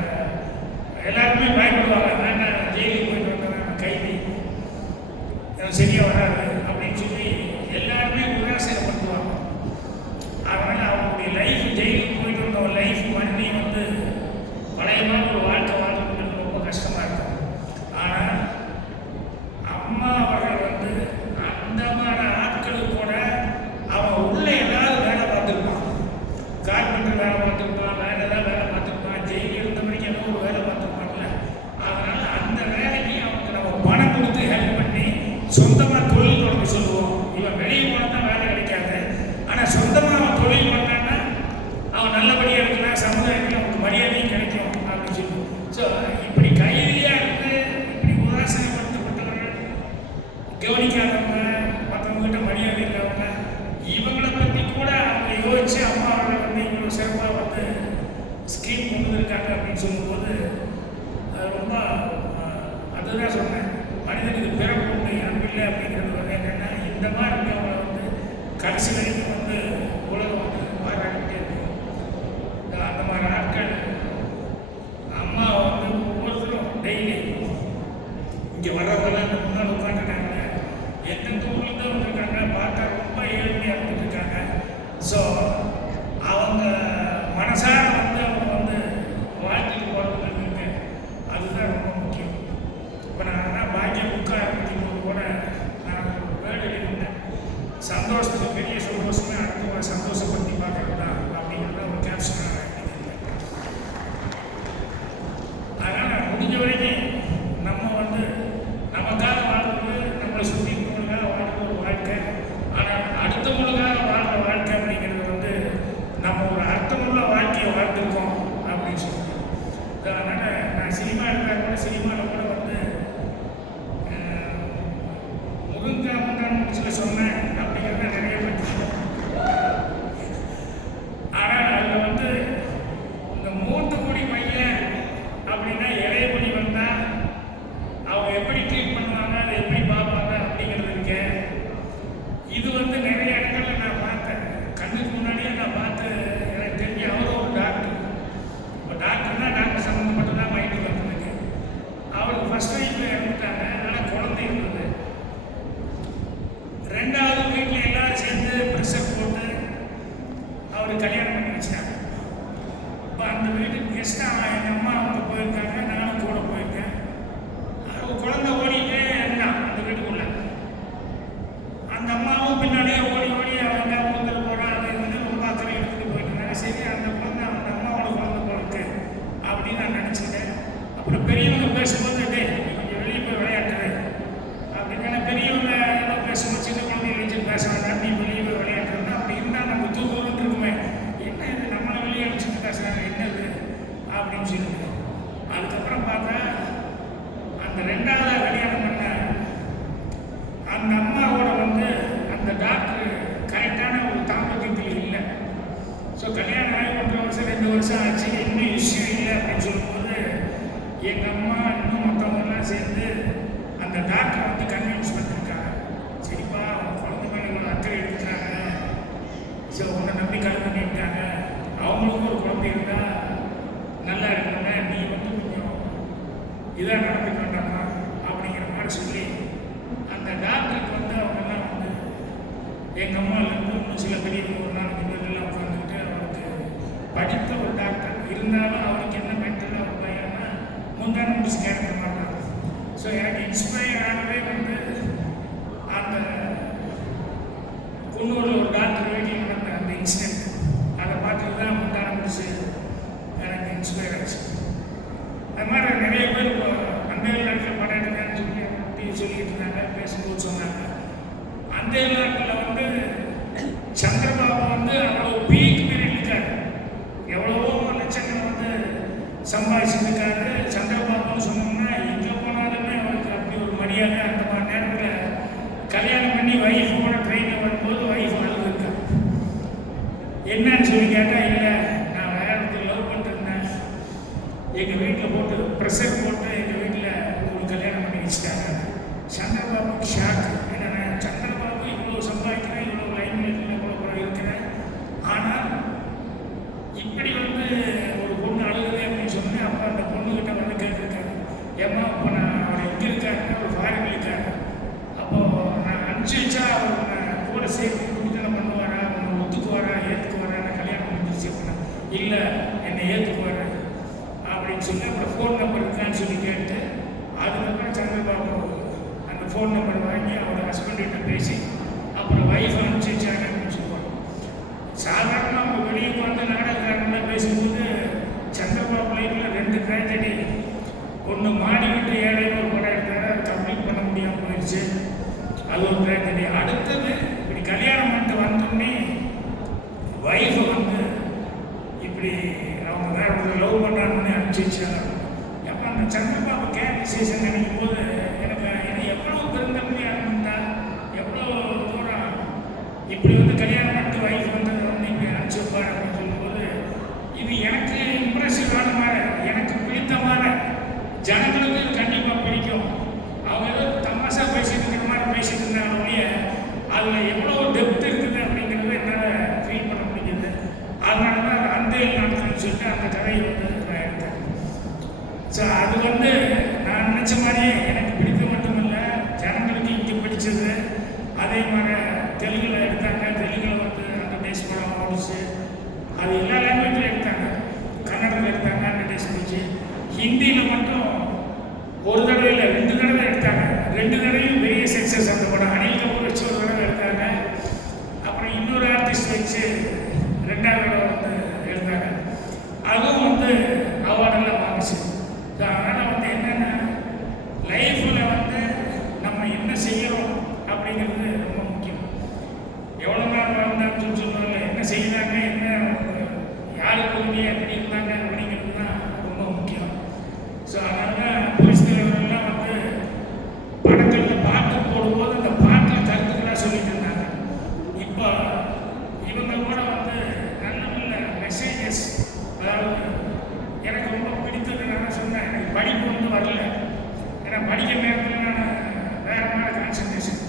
எல்லாருமே பயப்படுவாங்க, வேண்டாம் ஜெயிலுக்கு போயிட்டு வந்தவன் கைதி சரியாக வராது அப்படின்னு சொல்லி எல்லாருமே உதாசீனப்படுத்துவாங்க. அதனால் அவனுடைய லைஃப் ஜெயிலுக்கு போயிட்டு வந்த ஒரு லைஃப் பண்ணி வந்து பழைய மாதிரி ஒரு வாழ்க்கை வாழ்க்கை ரொம்ப கஷ்டமாக இருக்கும். ஆனால் அம்மா அவர்கள் வந்து அந்த மாதிரி ஆட்களுக்கு கூட அவன் உள்ள ஏதாவது வேலை பார்த்துருப்பான், கார்பெண்டர் வேலை பார்த்துருப்பான், வேறு ஏதாவது வேலை பார்த்துருப்பான், ஜெயிலில் இருந்த வரைக்கும் ஏதோ ஒரு வேலை பார்த்துருப்பான்ல. அதனால் அந்த வேலைக்கு அவனுக்கு நம்ம பணம் கொடுத்து ஹெல்ப் பண்ணி சொந்தமாக தொழில் தொடங்க சொல்லுவோம். இவன் வெளியே போனால் தான் வேலை கிடைக்காது, ஆனால் சொந்தமாக அவன் தொழில் பண்ணான்னா அவன் நல்லபடியாக இருக்கலாம், சமுதாயத்தில் அவனுக்கு மரியாதையும் கிடைக்கும் அப்படின்னு சொல்லுவோம். ஸோ இப்படி கைதியாக இருந்து இப்படி உதாசீனப்படுத்தப்பட்டவர்கள், கவனிக்காதவங்க, மற்றவங்ககிட்ட மரியாதை இல்லாதவங்க, இவங்களை பற்றி கூட அவங்க யோசிச்சு அம்மா அவர்கள் வந்து இவ்வளோ சிறப்பாக வந்து ஸ்கீம் கொண்டு வந்திருக்காங்க அப்படின்னு சொல்லும்போது ரொம்ப அதுதான் சொன்னேன். மனிதனுக்கு பிறப்பு உண்டு, இறப்பில்லை அப்படிங்கிறது வந்து என்னென்னா இந்த மாதிரி இருக்கவங்களை வந்து கடைசி வரைக்கும் வந்து உலகம் வந்து பாராட்டிகிட்டே இருக்கும். அந்த மாதிரி ஆட்கள் அம்மா வந்து ஒவ்வொருத்தரும் டெய்லி இங்கே வர்றதெல்லாம் இந்த முன்னால் உட்காந்துருக்காங்க, எந்தெந்த ஊர்லேருந்து வந்திருக்காங்க, பார்த்தா ரொம்ப ஏழ்மையாக இருந்துட்டு இருக்காங்க. ஸோ அவங்க மனசார வந்து அவங்க வந்து வாழ்க்கைக்கு போகிறதுக்கு இருக்கு, அதுதான் ரொம்ப முக்கியம். இப்போ நான் பாக்கியம் புக்க ஆரம்பிக்கும் போது கூட நான் ஒரு வேர்டு எழுதியிருந்தேன், சந்தோஷத்துக்கு பெரிய சந்தோஷமே அடுத்தவங்களை சந்தோஷப்படுத்தி பார்க்கறது தான் அப்படிங்கிறத ஒரு கேப்ஷனாக எழுதியிருந்தேன். அதனால் முடிஞ்ச வரைக்கும் நம்ம வந்து நமக்காக வாழ்றது, நம்மளை சுற்றி இருக்கவங்களுக்காக வாழ்ற ஒரு வாழ்க்கை, ஆனால் அடுத்தவங்களுக்காக வாழ்ற வாழ்க்கை அப்படிங்கிறது வந்து நம்ம ஒரு அர்த்தமுள்ள வாழ்க்கையை வாழ்ந்துருக்கோம் அப்படின்னு சொல்லுவோம். அதனால் நான் சினிமா எடுத்தால் கூட சினிமாவில் கூட வந்து முருங்கா முடிச்சுல சொன்னேன் அப்படிங்கிறத நிறைய பேர். ஆனால் அதில் வந்து இந்த மூத்துக்குடி பையன் அப்படின்னா இளையபடி வந்தால் அவங்க எப்படி ட்ரீட் பண்ணுவாங்க, அதை எப்படி பார்ப்பாங்க அப்படிங்கிறது இருக்கு. இது வந்து நிறைய இடங்கள்ல நான் பார்த்தேன், கண்ணுக்கு முன்னாடியே நான் பார்த்து எனக்கு தெரிஞ்சு அவரும் ஒரு டாக்டர். இப்போ டாக்டர்னா டாக்டர் சம்மந்தப்பட்டதான் மைண்டு வந்துருக்கு. அவருக்கு ஃபர்ஸ்ட் வீட்டில் இறந்துட்டாங்க, ஆனால் குழந்தை இருந்தது. ரெண்டாவது வீட்டில் எல்லாரும் சேர்ந்து ப்ரெஷர் போட்டு அவர் கல்யாணம் பண்ணி வச்சாங்க. இப்போ அந்த வீட்டுக்கு கெஸ்ட்டாக எங்கள் அம்மா அவங்க போயிருக்காங்க, நானும் கூட போயிருக்கேன். அவர் குழந்தை ஓடிட்டே இருந்தான் அந்த வீட்டுக்குள்ள. அந்த அம்மாவும் பின்னாடியே ஓடி ஓடி அவங்க குழந்தை போகிறான், அது வந்து ரொம்ப அக்கறை எடுத்துகிட்டு போயிட்டு இருந்தாங்க. சரி, அந்த குழந்தை அந்த அம்மாவோட குழந்தை போயிருக்கு அப்படின்னு நான் நினச்சிட்டேன். அப்புறம் பெரியவங்க பேசும்போது கொஞ்சம் வெளியே போய் விளையாட்டுறது அப்படின்னு, பெரியவங்க ஏதோ பேசும்போது சின்ன குழந்தைகளை வச்சு பேச வேண்டாம், நீ வெளியே போய் விளையாட்டுறது அப்படி இருந்தால் நம்ம தூக்கம்னு இருக்குமே, என்ன இது நம்மளை வெளியே அடிச்சுட்டு பேசுகிறாங்க என்னது அப்படின்னு சொல்லிட்டு. அதுக்கப்புறம் பார்த்தா அந்த ரெண்டாவது கல்யாணம் பண்ண அந்த அம்மாவோட வந்து அந்த டாக்டர் கரெக்டான ஒரு தாம்பத்தியத்தில் இல்லை. ஸோ கல்யாணம் ஆகி 1 வருஷம் 2 வருஷம் ஆச்சு, இன்னும் விஷயம் இல்லை அப்படின்னு சொல்லும்போது எங்கள் அம்மா இன்னும் மற்றவங்கெல்லாம் சேர்ந்து அந்த டாக்டரை வந்து கன்வின்ஸ் பண்ணிருக்காங்க. சரிப்பா, அவங்க குழந்தை மேலே இவ்வளோ அக்கறை எடுத்துக்கிறாங்க, ஸோ உன்னை நம்பி கல்வி பண்ணிட்டாங்க, அவங்களுக்கும் ஒரு குழந்தை இருந்தால் நல்லா இருக்கணுங்க, நீ வந்து கொஞ்சம் இதாக நடந்துக்க வேண்டாமா அப்படிங்கிற மாதிரி சொல்லி அந்த டாக்டருக்கு வந்து அவங்கெல்லாம் வந்து எங்கள் அம்மாவிலேருந்து இன்னும் சில பெரியவங்க ஒரு 4 பேர்லாம் உட்காந்துக்கிட்டு அவருக்கு படித்த ஒரு டாக்டர் இருந்தாலும் அவருக்கு என்ன மென்டலாக ஒரு பையன்னா முந்தான முடிச்சு கேட்குற மாதிரி தான். ஸோ எனக்கு இன்ஸ்பயர் ஆனதே வந்து அந்த குன்னூரில் ஒரு டாக்டர் வீட்டில் நடந்த அந்த இன்சிடென்ட், அதை பார்த்துட்டு தான் முந்தான முடிச்சு எனக்கு இன்ஸ்பயர் ஆச்சு. அது மாதிரி நிறைய பேர் இப்போ அந்த நாட்டில் படம் எடுக்கான்னு சொல்லி சொல்லிக்கிட்டு இருந்தாங்க, பேசும்போது சொன்னாங்க. அந்த நாட்டில் வந்து சந்திரபாபு வந்து அவ்வளோ பீக் பீரியட் இருக்காரு, எவ்வளவோ லட்சங்கள் வந்து சம்பாதிச்சிருக்காரு. சந்திரபாபுன்னு சொன்னோம்னா எங்கே போனாலுமே அவருக்கு அப்படி ஒரு மரியாதை. அந்த மாதிரி நேரத்தில் கல்யாணம் பண்ணி ஒய்ஃபோட ட்ரெயினில் வரும்போது ஒய்ஃப் அழுதுருக்கா. என்னன்னு சொல்லி கேட்டால், இல்லை நான் வேற இடத்துல லவ் பண்ணிருந்தேன், எங்கள் வீட்டில் போட்டு ப்ரெஷர் போட்டு எங்கள் வீட்டில் ஒரு கல்யாணம் பண்ணி வச்சுட்டாங்க. சந்திரபாபுக்கு ஷாக். என்னென்ன சந்திரபாபு இவ்வளோ சம்பாதிக்கிறேன், இவ்வளோ லைன் சொல்லி அப்புறம் ஃபோன் நம்பர் இருக்கான்னு சொல்லி கேட்டு அதுக்கப்புறம் சந்திரபாபு அந்த ஃபோன் நம்பர் வாங்கி அவரோட ஹஸ்பண்ட்கிட்ட பேசி அப்புறம் ஒய்ஃப் அனுப்பிச்சிச்சாங்க அப்படின்னு சொல்லுவாங்க. சாதாரணமாக அவங்க வெளியே வந்து நாடகக்காரங்களாம் பேசும்போது சந்திரபாபு லைஃப்பில் 2 ட்ராஜடி. ஒன்று மாடி விட்டு ஏழைன்னு ஒரு படம் எடுத்தாங்க, அது கம்ப்ளீட் பண்ண முடியாமல் போயிடுச்சு, அது ஒரு ட்ராஜடி. அடுத்தது இப்படி கல்யாணம் பண்ணிட்டு வந்தோடனே ஒய்ஃபை வந்து இப்படி அவங்க வேற ஒரு லவ் பண்ணுறாங்கன்னு அனுப்பிச்சி வச்சாங்க. அப்போ அந்த சந்திரபாபு கேரக்டரைசேஷன் நினைக்கும் போது எனக்கு எவ்வளோ பெருந்தன்மையாக இருந்தா எவ்வளோ தூரம் இப்படி வந்து கல்யாணம் பண்ணிட்டு ஒய்ஃப் வந்து இப்படி அனுப்பிச்சி வைப்பார் அப்படின்னு சொல்லும்போது இது எனக்கு இம்ப்ரெசிவான மாதிரி, எனக்கு பிடித்தமான, ஜனங்களுக்கு இது கண்டிப்பாக பிடிக்கும். அவங்க ஏதோ தமாஷா பேசிட்டு இருக்கிற மாதிரி பேசிட்டு இருந்தாங்க ஒழிய அதில் எவ்வளோ டெப்த் இருக்குது அப்படிங்கிறது என்னால் ஃபீல் பண்ண முடியுது. அதனால தான் அந்த நடத்துன்னு சொல்லிட்டு அந்த கதையை வந்து நான் எடுத்தேன். ஸோ அது வந்து நான் நினச்ச மாதிரியே எனக்கு பிடிக்க மட்டுமில்லை, ஜனங்களுக்கு இங்கே பிடிச்சது. அதே மாதிரி தெலுங்கில் எடுத்தாங்க, தெலுங்கில் வந்து அந்த டேஸ் படம் ஓடிச்சு. அது எல்லா லாங்குவேஜில் எடுத்தாங்க, கன்னடத்தில் எடுத்தாங்க அந்த டேஸ் போச்சு. ஹிந்தியில் மட்டும் ஒரு தடவை இல்லை 2 தடவை எடுத்தாங்க. 2 தடவையும் பெரிய சக்ஸஸ் அந்த படம். அனில் கபூர் வச்சு ஒரு தடவை எடுத்தாங்க, அப்புறம் இன்னொரு ஆர்டிஸ்ட் வச்சு 2வது தடவை வந்து எடுத்தாங்க. அதுவும் வந்து அவார்டெல்லாம் வாங்கிச்சு. ஸோ அதனால் வந்து என்னென்னா லைஃப்பில் வந்து நம்ம என்ன செய்யறோம் அப்படிங்கிறது ரொம்ப முக்கியம். எவ்வளோ நாள் வாழ்ந்தான்னு சொல்லுவாங்க, என்ன செய்யறாங்க, என்ன யாருக்கு உதவியாக எப்படி இருந்தாங்க அப்படிங்கிறது தான் ரொம்ப முக்கியம். ஸோ அதனால் போலீஸ் தலைவர்கள்லாம் வந்து படங்களில் பாட்டு போடும்போது அந்த பாட்டில் கருத்துக்களாக சொல்லிட்டு இருந்தாங்க. இப்போ இவங்க கூட வந்து நல்ல நல்ல மெசேஜஸ், அதாவது எனக்கு ரொம்ப பிடித்தது நான் சொன்னேன், எனக்கு படிப்பு வந்து வரல. ஏன்னா படிக்கிற நேரத்தில் நான் வேற மாதிரி கான்சன்ட்ரேஷன்.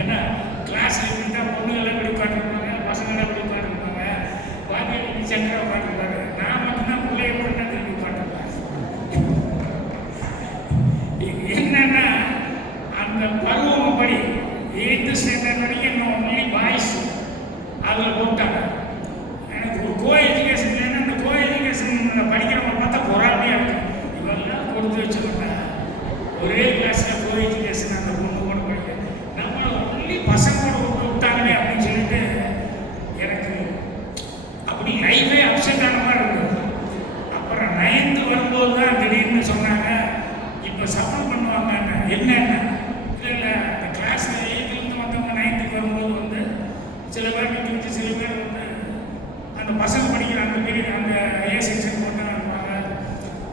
ஏன்னா கிளாஸில் இப்படிட்டா பொண்ணுங்களாம் இப்படி உட்காந்துருப்பாங்க, பசங்களாம் இப்படி உட்காந்துருப்பாங்க, வாத்தியார் சங்கராக உட்காந்துருப்பாங்க. நான் மட்டும்தான் பிள்ளைய மட்டும் தான் திரும்பி உட்காந்துருப்பேன். என்னன்னா அந்த பருவம் படி 8th ஸ்டாண்டர்ட் வரைக்கும் இன்னும் ஒன்லி பாய்ஸ் அதில் போட்டாங்க. எனக்கு ஒரு கோ எஜுகேஷன் இல்லைன்னா அந்த கோ எஜுகேஷன் படிக்கிறவங்க பார்த்தா பொறாமையாக இருக்கும். இவெல்லாம் கொடுத்து வச்சுருந்தாங்க ஒரே கிளாஸில் கோ எஜுகேஷன் அந்த பொண்ணு கூட படிக்க, நம்மளை ஒன்லி பசங்களோட கொண்டு விட்டாங்களே அப்படின்னு சொல்லிட்டு எனக்கு அப்படி லைஃபே அப்செட் ஆன மாதிரி இருந்தது. அப்புறம் 9th வரும்போது தான் திடீர்னு சொன்னாங்க இப்போ சப்போர்ட் பண்ணுவாங்க. என்னென்ன இல்லை அந்த கிளாஸில் 8th வந்தவங்க 9th வரும்போது வந்து சில பேர் விட்டு சில பேர் வந்து அந்த பசங்க படிக்கிற அந்த பீரியட் அந்த ஏ செக்ஷன் போட்டு இருப்பாங்க.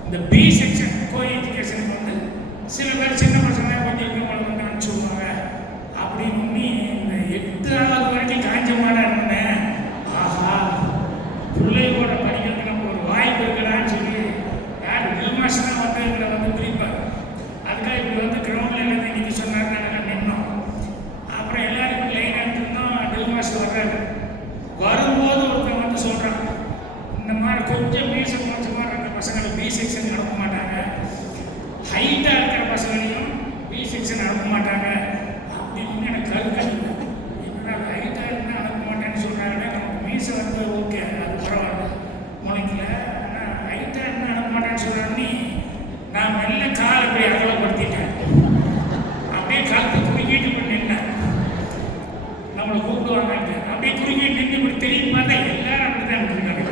இந்த பி செக்ஷன் கோ எஜுகேஷனுக்கு வந்து சில பேர் சின்ன பசங்க கொஞ்சம் இருக்கவங்களை வந்து அனுப்பிச்சி விடுவாங்க அப்படின்னு இந்த 8வது வரைக்கும் காஞ்ச மாடா இருந்தேன். ஆஹா, பிள்ளையோட படிக்கிறதுக்கு நம்ம ஒரு வாய்ப்பு இருக்கலான்னு சொல்லி யார் நில்மாஸ் தான் வந்து எங்களை வந்து பிரிப்பார். அதுக்காக இப்படி வந்து கிரவுண்டில் எல்லாத்தையும் இன்னைக்கு சொன்னார், நாங்கள் நின்னோம். அப்புறம் எல்லாருக்கும் லைன் எடுத்துருந்தோம். நில்மாஸ் வர்றாரு. வரும்போது ஒருத்தர் வந்து சொல்கிறான், இந்த மாதிரி கொஞ்சம் மீசை கொஞ்ச மாதிரி இருக்கிற பசங்களை பி செக்ஷன் அனுப்ப மாட்டாங்க, ஹைட்டாக இருக்கிற பசங்களையும் பி செக்ஷன் அனுப்ப மாட்டாங்க அப்படின்னு எனக்கு கருத்து. என்னடா ஹைட்டாக இருந்தால் அனுப்ப மாட்டேன்னு சொல்கிறாங்க, நமக்கு மீசை வந்து ஓகே அது பரவாயில்ல முளைக்கல, ஆனால் ஹைட்டாக இருந்தால் அனுப்ப மாட்டேன்னு சொல்கிறான்னு நான் மெல்ல காலை இப்படி அகலப்படுத்திட்டேன். அப்படியே காலத்தை குறுக்கிட்டு இப்படி நின்னேன். நம்மளை கூப்பிடுவாங்க அப்படியே குறுக்கிட்டு நின்று இப்படி திரும்பி பார்த்தா எல்லாரும் அப்படி தான் இருக்காங்க.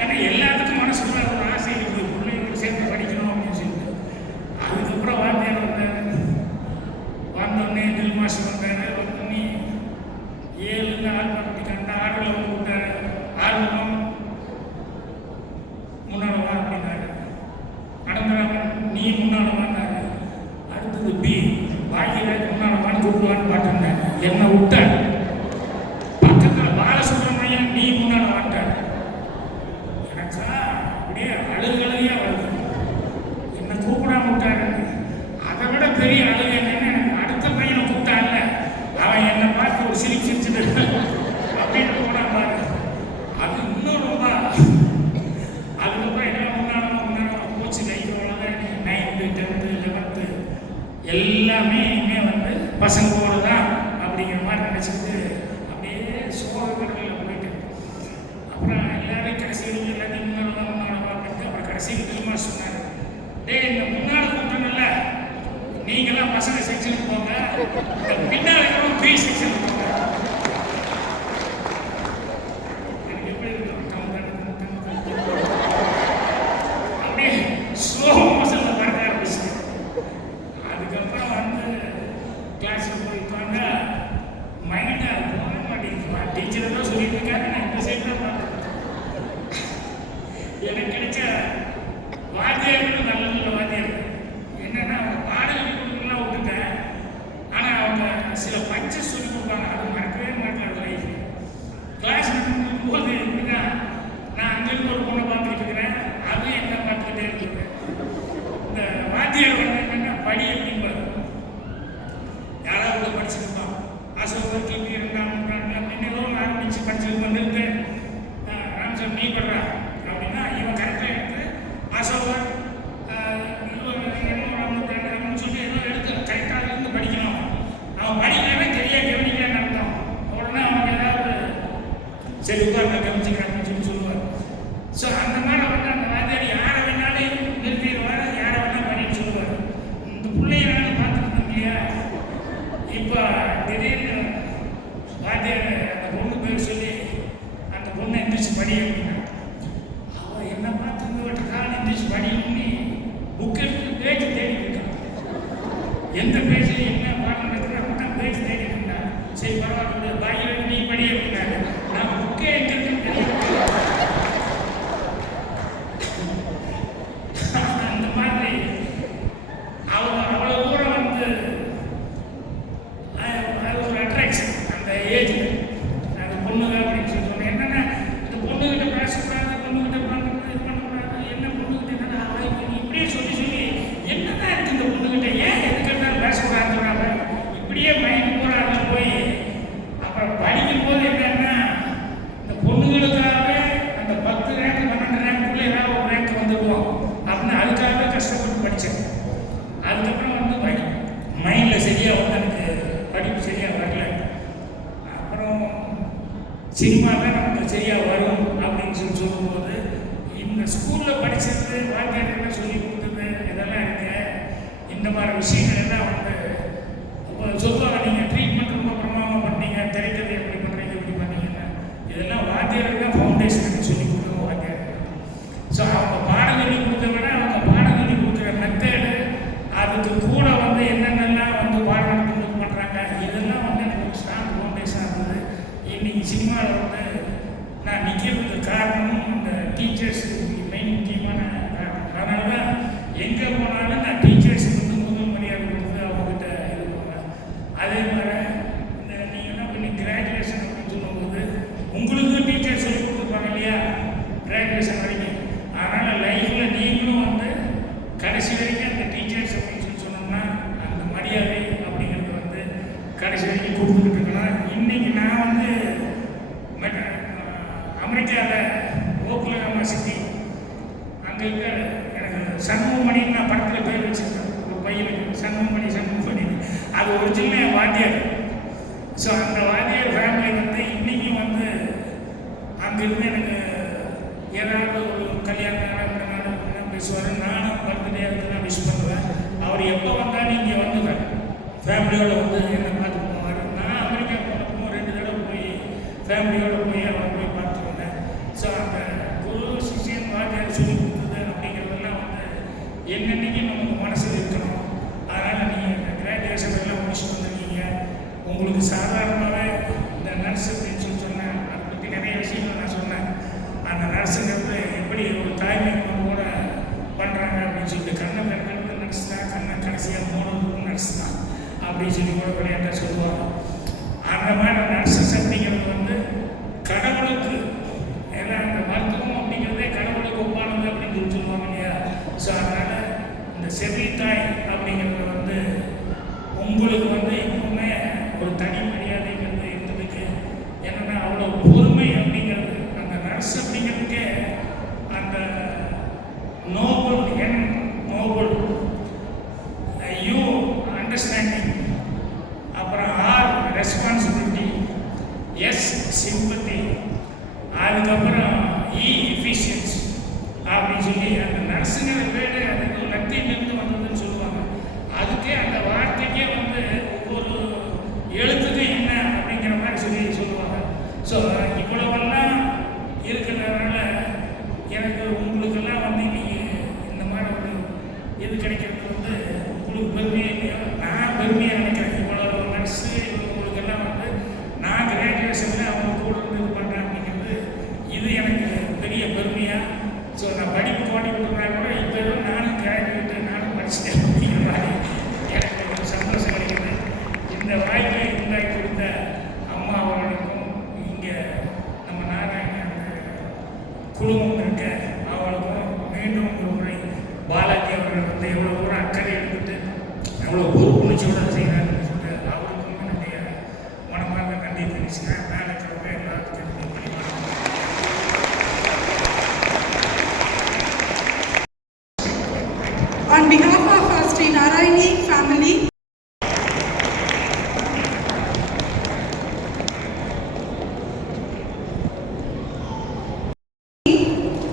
ஏன்னா எல்லாத்துக்கும் மனசுக்குள்ள ஒரு ஆசை இருக்குது, பிள்ளைங்களோட சேர்ந்து படிக்கணும் அப்படின்னு சொல்லிட்டு. அதுக்கப்புறம் வாத்தியார் வந்தார். வந்தோடனே டில் மாஸ்டர் வந்தார். வந்தோடனே 7லேருந்து 6 படிக்காங்க. 6ல் வந்து விட்டார். 6 முன்னாடி வா அப்படின்னாரு. நடந்துறாங்க, நீ முன்னாடி வாங்கினாரு. அடுத்தது பி பாக்கியராஜ் முன்னாடி வாங்கி கூப்பிடுவான்னு பார்த்துருந்தேன். என்னை விட்டார். பக்கத்தில் பாலசுப்ரமணியன் நீ முன்னாடி வாங்கிட்டார். எனக்கா அப்படியே அழுகழுதியாக வருது. என்னை கூப்பிடாம விட்டாரு. அதை விட பெரிய அழுகு என்னன்னு எனக்கு அடுத்த பையனை கூப்பிட்டான்ல, அவன் என்னை பார்த்து ஒரு சிரிச்சுட்டு அப்படின்னு கூட பாரு. பசங்க செக்ஷனுக்கு போங்க, இந்த பின்னால் இருக்கிறவங்க பி செக்ஷனுக்கு போங்க. எனக்கு எப்படி இருக்கும் அப்படியே ஸ்லோ மோஷனில் பறக்க ஆரம்பிச்சு. அதுக்கப்புறம் வந்து கிளாஸில் போய் உட்காந்தா மைண்டை போக மாட்டேங்குது. டீச்சர் எல்லாம் சொல்லிட்டு இருக்காங்க, நான் இந்த சைடு தான் பார்க்குறேன். எனக்கு கிடைச்ச வாத்தியார்கள் நல்ல நல்ல வாத்தியார்கள் என்னன்னா அவங்க பாடல்கள் கொடுக்கலாம் விட்டுட்டேன், ஆனால் அவங்க சில பஞ்சஸ் சொல்லி கொடுப்பாங்க, அது மறக்கவே மாட்டேன் லைஃப். கிளாஸ் போது எப்படின்னா நான் அங்கிருந்து ஒரு பொண்ணை பார்த்துக்கிட்டு இருக்கிறேன், அது என்ன பார்த்துக்கிட்டே இருக்கிறேன். இந்த வாத்தியார் வந்து என்னென்னா படி அப்படின்பாரு, யாராவது படிச்சிருப்பான் அசோகர் கிபி 2ஆம் நூற்றாண்டு அப்படின்னு ஏதோ ஆரம்பிச்சு படிச்சுட்டு வந்துருக்கு. ராம்சார் நீ படுறா அப்படின்னா இவன் கரெக்டாக எடுத்து அசோகர் 2ஆம் நூற்றாண்டு அப்படின்னு சொல்லி ஏதோ எடுத்து கரெக்டாக இருந்து படிக்கணும். அவன் படிக்கலன்னா தெரியாது கவனிக்கலான்னு அர்த்தம். உடனே அவனுக்கு ஏதாவது சரி உட்கார் நான் கவனிச்சுக்கிறேன் அப்படின்னு சொல்லி சொல்லுவார். ஸோ அந்த மாதிரி வந்து அந்த வாத்தியார் யாரை வேணாலும் நிறுத்திடுவார், யாரை வேணாலும் பண்ணிட்டு சொல்லுவார். இந்த பிள்ளைய வேணாலும் பார்த்துருந்தோம் இல்லையா, இப்போ திடீர்னு வாத்தியார் அந்த பொண்ணு பேர் சொல்லி அந்த பொண்ணை எந்திரிச்சு படி அப்படின்னா அவள் என்ன பார்த்து விட்டு காலம் எந்திரிச்சு படின்னு புக் எடுத்து பேஜ் தேடி இருக்கான். எந்த பேஜில் என்ன பாடம் நடக்குது அப்படின்னா பேஜ் தேடி இருந்தா சரி பரவாயில்ல பாயில் நீ படி அப்படின்னாரு. நான் புக்கே எங்க இருக்குன்னு தெரியும். அந்த மாதிரி அவ்வளோ தூரம் வந்து அது ஒரு அட்ராக்ஷன் அந்த ஏஜ். அந்த பொண்ணுங்க அப்படின்னு சொல்லி சொன்னேன். என்னென்னா இந்த பொண்ணுகிட்ட பேசக்கூடாது, பொண்ணுகிட்ட இது பண்ணக்கூடாது, என்ன பொண்ணுகிட்ட என்னன்னா இப்படியே சொல்லி சொல்லி என்னதான் இருக்குது இந்த பொண்ணுகிட்ட, ஏன் எதுக்கு பேசக்கூடாதுன்றாங்க. இப்படியே மைண்ட் பூரா அதில் போய் அப்புறம் படிக்கும் போது என்னன்னா இந்த பொண்ணுங்களுக்காகவே அந்த 10 ரேங்க் 12 ரேங்க்குள்ளே ஏதாவது ஒரு ரேங்க் வந்துடுவோம் அப்படின்னு அதுக்காகவே கஷ்டப்பட்டு படித்தேன். அதுக்கப்புறம் வந்து மைண்டில் சரியாக வந்து எனக்கு படிப்பு சரியாக வரல. அப்புறம் சினிமா தான் நமக்கு சரியாக வரும் அப்படின்னு சொல்லி சொல்லும்போது இந்த ஸ்கூலில் படித்தது வாத்தியார்கள் சொல்லி கொடுத்தது இதெல்லாம் இருக்கு. இந்த மாதிரி விஷயங்கள் எல்லாம் வந்து இப்போ சொல்லுவாங்க, நீங்கள் ட்ரீட்மெண்ட் ரொம்ப பிரமாதமாக பண்ணீங்க, திரைக்கதை எப்படி பண்ணுறீங்க எப்படி பண்ணீங்கன்னா இதெல்லாம் வாத்தியார்கள் தான் ஃபவுண்டேஷன் சொல்லி கொடுக்குறோம் வாத்தியார்கள். ஸோ அவங்க பாடம் சொல்லி கொடுத்த விட அவங்க பாடம் சொல்லி கொடுக்குற மெத்தேடு அதுக்கு கூட வந்து என்னென்னலாம் வந்து பாடம் நடத்தும்போது பண்ணுறாங்க இதெல்லாம் வந்து எனக்கு ஒரு ஸ்ட்ராங் ஃபவுண்டேஷனாக இருந்தது. இன்றைக்கி சினிமாவில் வந்து நான் நிற்கிறதுக்கு காரணமும் அந்த டீச்சர்ஸ் மெயின் முக்கியமான காரணம். அதனால தான் எங்கே போனாலும் நான் டீச்சர்ஸுக்கு வந்து முதல் மரியாதை கொடுத்து அவங்ககிட்ட இது பண்ணுவேன். அதே மாதிரி இந்த நீங்கள் என்ன பண்ணி கிராஜுவேஷன் அப்படின்னு சொல்லும்போது உங்களுக்கு டீச்சர் சொல்லி கொடுத்துருப்பாங்க இல்லையா கிராஜுவேஷன் வரைக்கும். அதனால் லைஃப்பில் நீங்களும் வந்து கடைசி வரைக்கும் அந்த டீச்சர்ஸ் அப்படின்னு சொல்லி சொன்னோம்னா அந்த மரியாதை அப்படிங்கிறது வந்து கடைசி வரைக்கும் கொடுத்துக்கிட்டு இருக்கணும். இன்றைக்கி நான் வந்து அமெரிக்காவில் ஓக்லஹோமா சிட்டி அங்கே இருக்க எனக்கு சண்முகமணின்னு நான் படத்தில் பேர் வச்சுருக்கேன். ஒரு பையனுக்கு சண்முகமணி அது ஒரு சின்ன வாத்தியார். ஸோ அந்த வாத்தியார் ஃபேமிலி வந்து இன்றைக்கும் வந்து அங்கேருந்து எனக்கு ஏதாவது ஒரு கல்யாணம் பேசுவார். நானும் பர்த்டே நான் விஷ் பண்ணுவேன். அவர் எப்போ வந்தாலும் இங்கே வந்துவேன் ஃபேமிலியோடு வந்து என்னை பார்த்து போவார். நான் அமெரிக்கா போனப்போ 2 தடவை போய் ஃபேமிலியோடு போய் அவரை போய் பார்த்து வந்தேன். ஸோ அந்த குரு சிஷியன் வாத்தியார் சொல்லி கொடுத்தது அப்படிங்கிறதெல்லாம் வந்து என்னென்னைக்கு நமக்கு மனசில் இருக்கணும். அதனால் நீங்கள் கிராஜுவேஷன் எல்லாம் முடிச்சுட்டு வந்திருக்கீங்க. உங்களுக்கு சாதாரணமாகவே இந்த நர்ஸ் அப்படின்னு சொல்லி சொன்னேன். அதை பற்றி நிறைய விஷயங்கள் நான் சொன்னேன். அந்த நர்ஸுங்கிறது எப்படி ஒரு தாய்மை கூட பண்ணுறாங்க அப்படின்னு சொல்லிட்டு கண்ணை திறக்கிறது நர்ஸ் தான், கண்ணை கடைசியாக போனதுக்கும் நர்ஸ் தான் அப்படின்னு சொல்லி கூட விளையாட்டாக சொல்லுவாங்க. அந்த மாதிரி நர்சஸ் அப்படிங்கிறது வந்து கடவுளுக்கு, ஏன்னா அந்த மருத்துவம் அப்படிங்கிறதே கடவுளுக்கு ஒப்பானது அப்படின்னு சொல்லி சொல்லுவாங்க இல்லையா. ஸோ அதனால் இந்த செவிலித்தாய் அப்படிங்கிறது வந்து உங்களுக்கு வந்து எப்பவுமே ஒரு தனி மரியாதைங்கிறது இருந்ததுக்கு. என்னென்னா அவ்வளோ பொறுமை அப்படிங்கிறது அந்த நர்ஸ் அப்படிங்கிறதுக்கே அந்த நோபல் நோபல் யூ அண்டர்ஸ்டாண்டிங், அப்புறம் ரெஸ்பான்சிபிலிட்டி, எஸ் சிம்பத்தி, அதுக்கப்புறம் எஃபிஷியன்சி அப்படின்னு சொல்லி அந்த நர்ஸுங்கிற பேர் அதுக்கு லத்தீன்லேருந்து வந்ததுன்னு சொல்லுவாங்க. அதுக்கே அந்த வார்த்தைக்கே ஸோ இவ்வளவெல்லாம் இருக்கிறதுனால எனக்கு உங்களுக்கெல்லாம் வந்து இன்னைக்கு இந்த மாதிரி ஒரு இது கிடைக்கிறது வந்து உங்களுக்கு பெருமையாக இல்லையோ நான் பெருமையாக நினைக்கிறேன். இவ்வளோ நர்ஸு உங்களுக்கெல்லாம் வந்து நான் கிராஜுவேஷனில் அவங்க கூட இருந்து இது பண்ணுறேன் அப்படிங்கிறது இது எனக்கு பெரிய பெருமையாக. ஸோ நான் படிப்பு கோட்டி விட்டுருந்தா கூட இப்போ ஏதோ நானும் கிராஜுவேட்டு நானும் படிச்சுட்டேன் அப்படிங்கிற மாதிரி எனக்கு ஒரு சந்தோஷம் கிடைக்குது. இந்த வாய்ப்பை உண்டாக்கி கொடுத்த அம்மா அவர்களுக்கும் இங்கே நம்ம நாராயணன் குழுமம் இருக்க அவளுக்கும் மீண்டும் ஒரு முறை பாலாஜி அவர்கள் வந்து எவ்வளோ தூரம் அக்கறை எடுத்துட்டு அவ்வளோ பொறுப்புணர்ச்சியோட செய்கிறாங்கன்னு சொல்லிட்டு அவருக்கும் என்னுடைய மனமார்ந்த நன்றி தெரிவிச்சுக்கிறேன். நான் இருக்கிறவங்க எல்லாத்துக்கும் On behalf of our Sri Narayani family,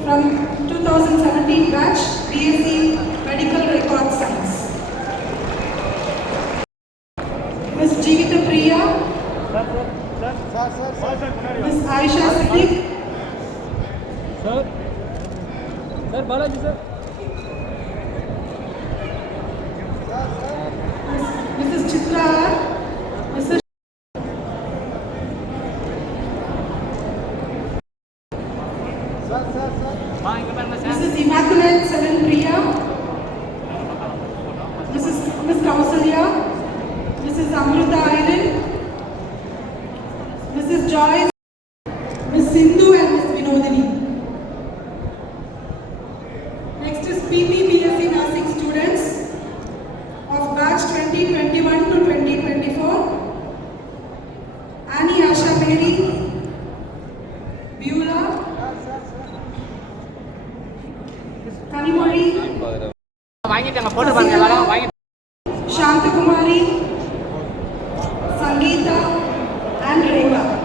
from 2017 batch, BSc Medical Record Science. Ms. Jeevita Priya, Ms. Aisha Siddiq, Mrs. Chitra R, Mrs. Mrs. Immaculate Seven Priya, Ms. Kausalya, Mrs. Amrita Iron, Mrs. Joyce, Ms. Sindhu and Ms. Vinodini. Next is PPBSc Nursing students of batch 2021 to 2024. Annie Asha Mary, Beulah, Kanimori, Shantakumari, Sangeeta and Rekha.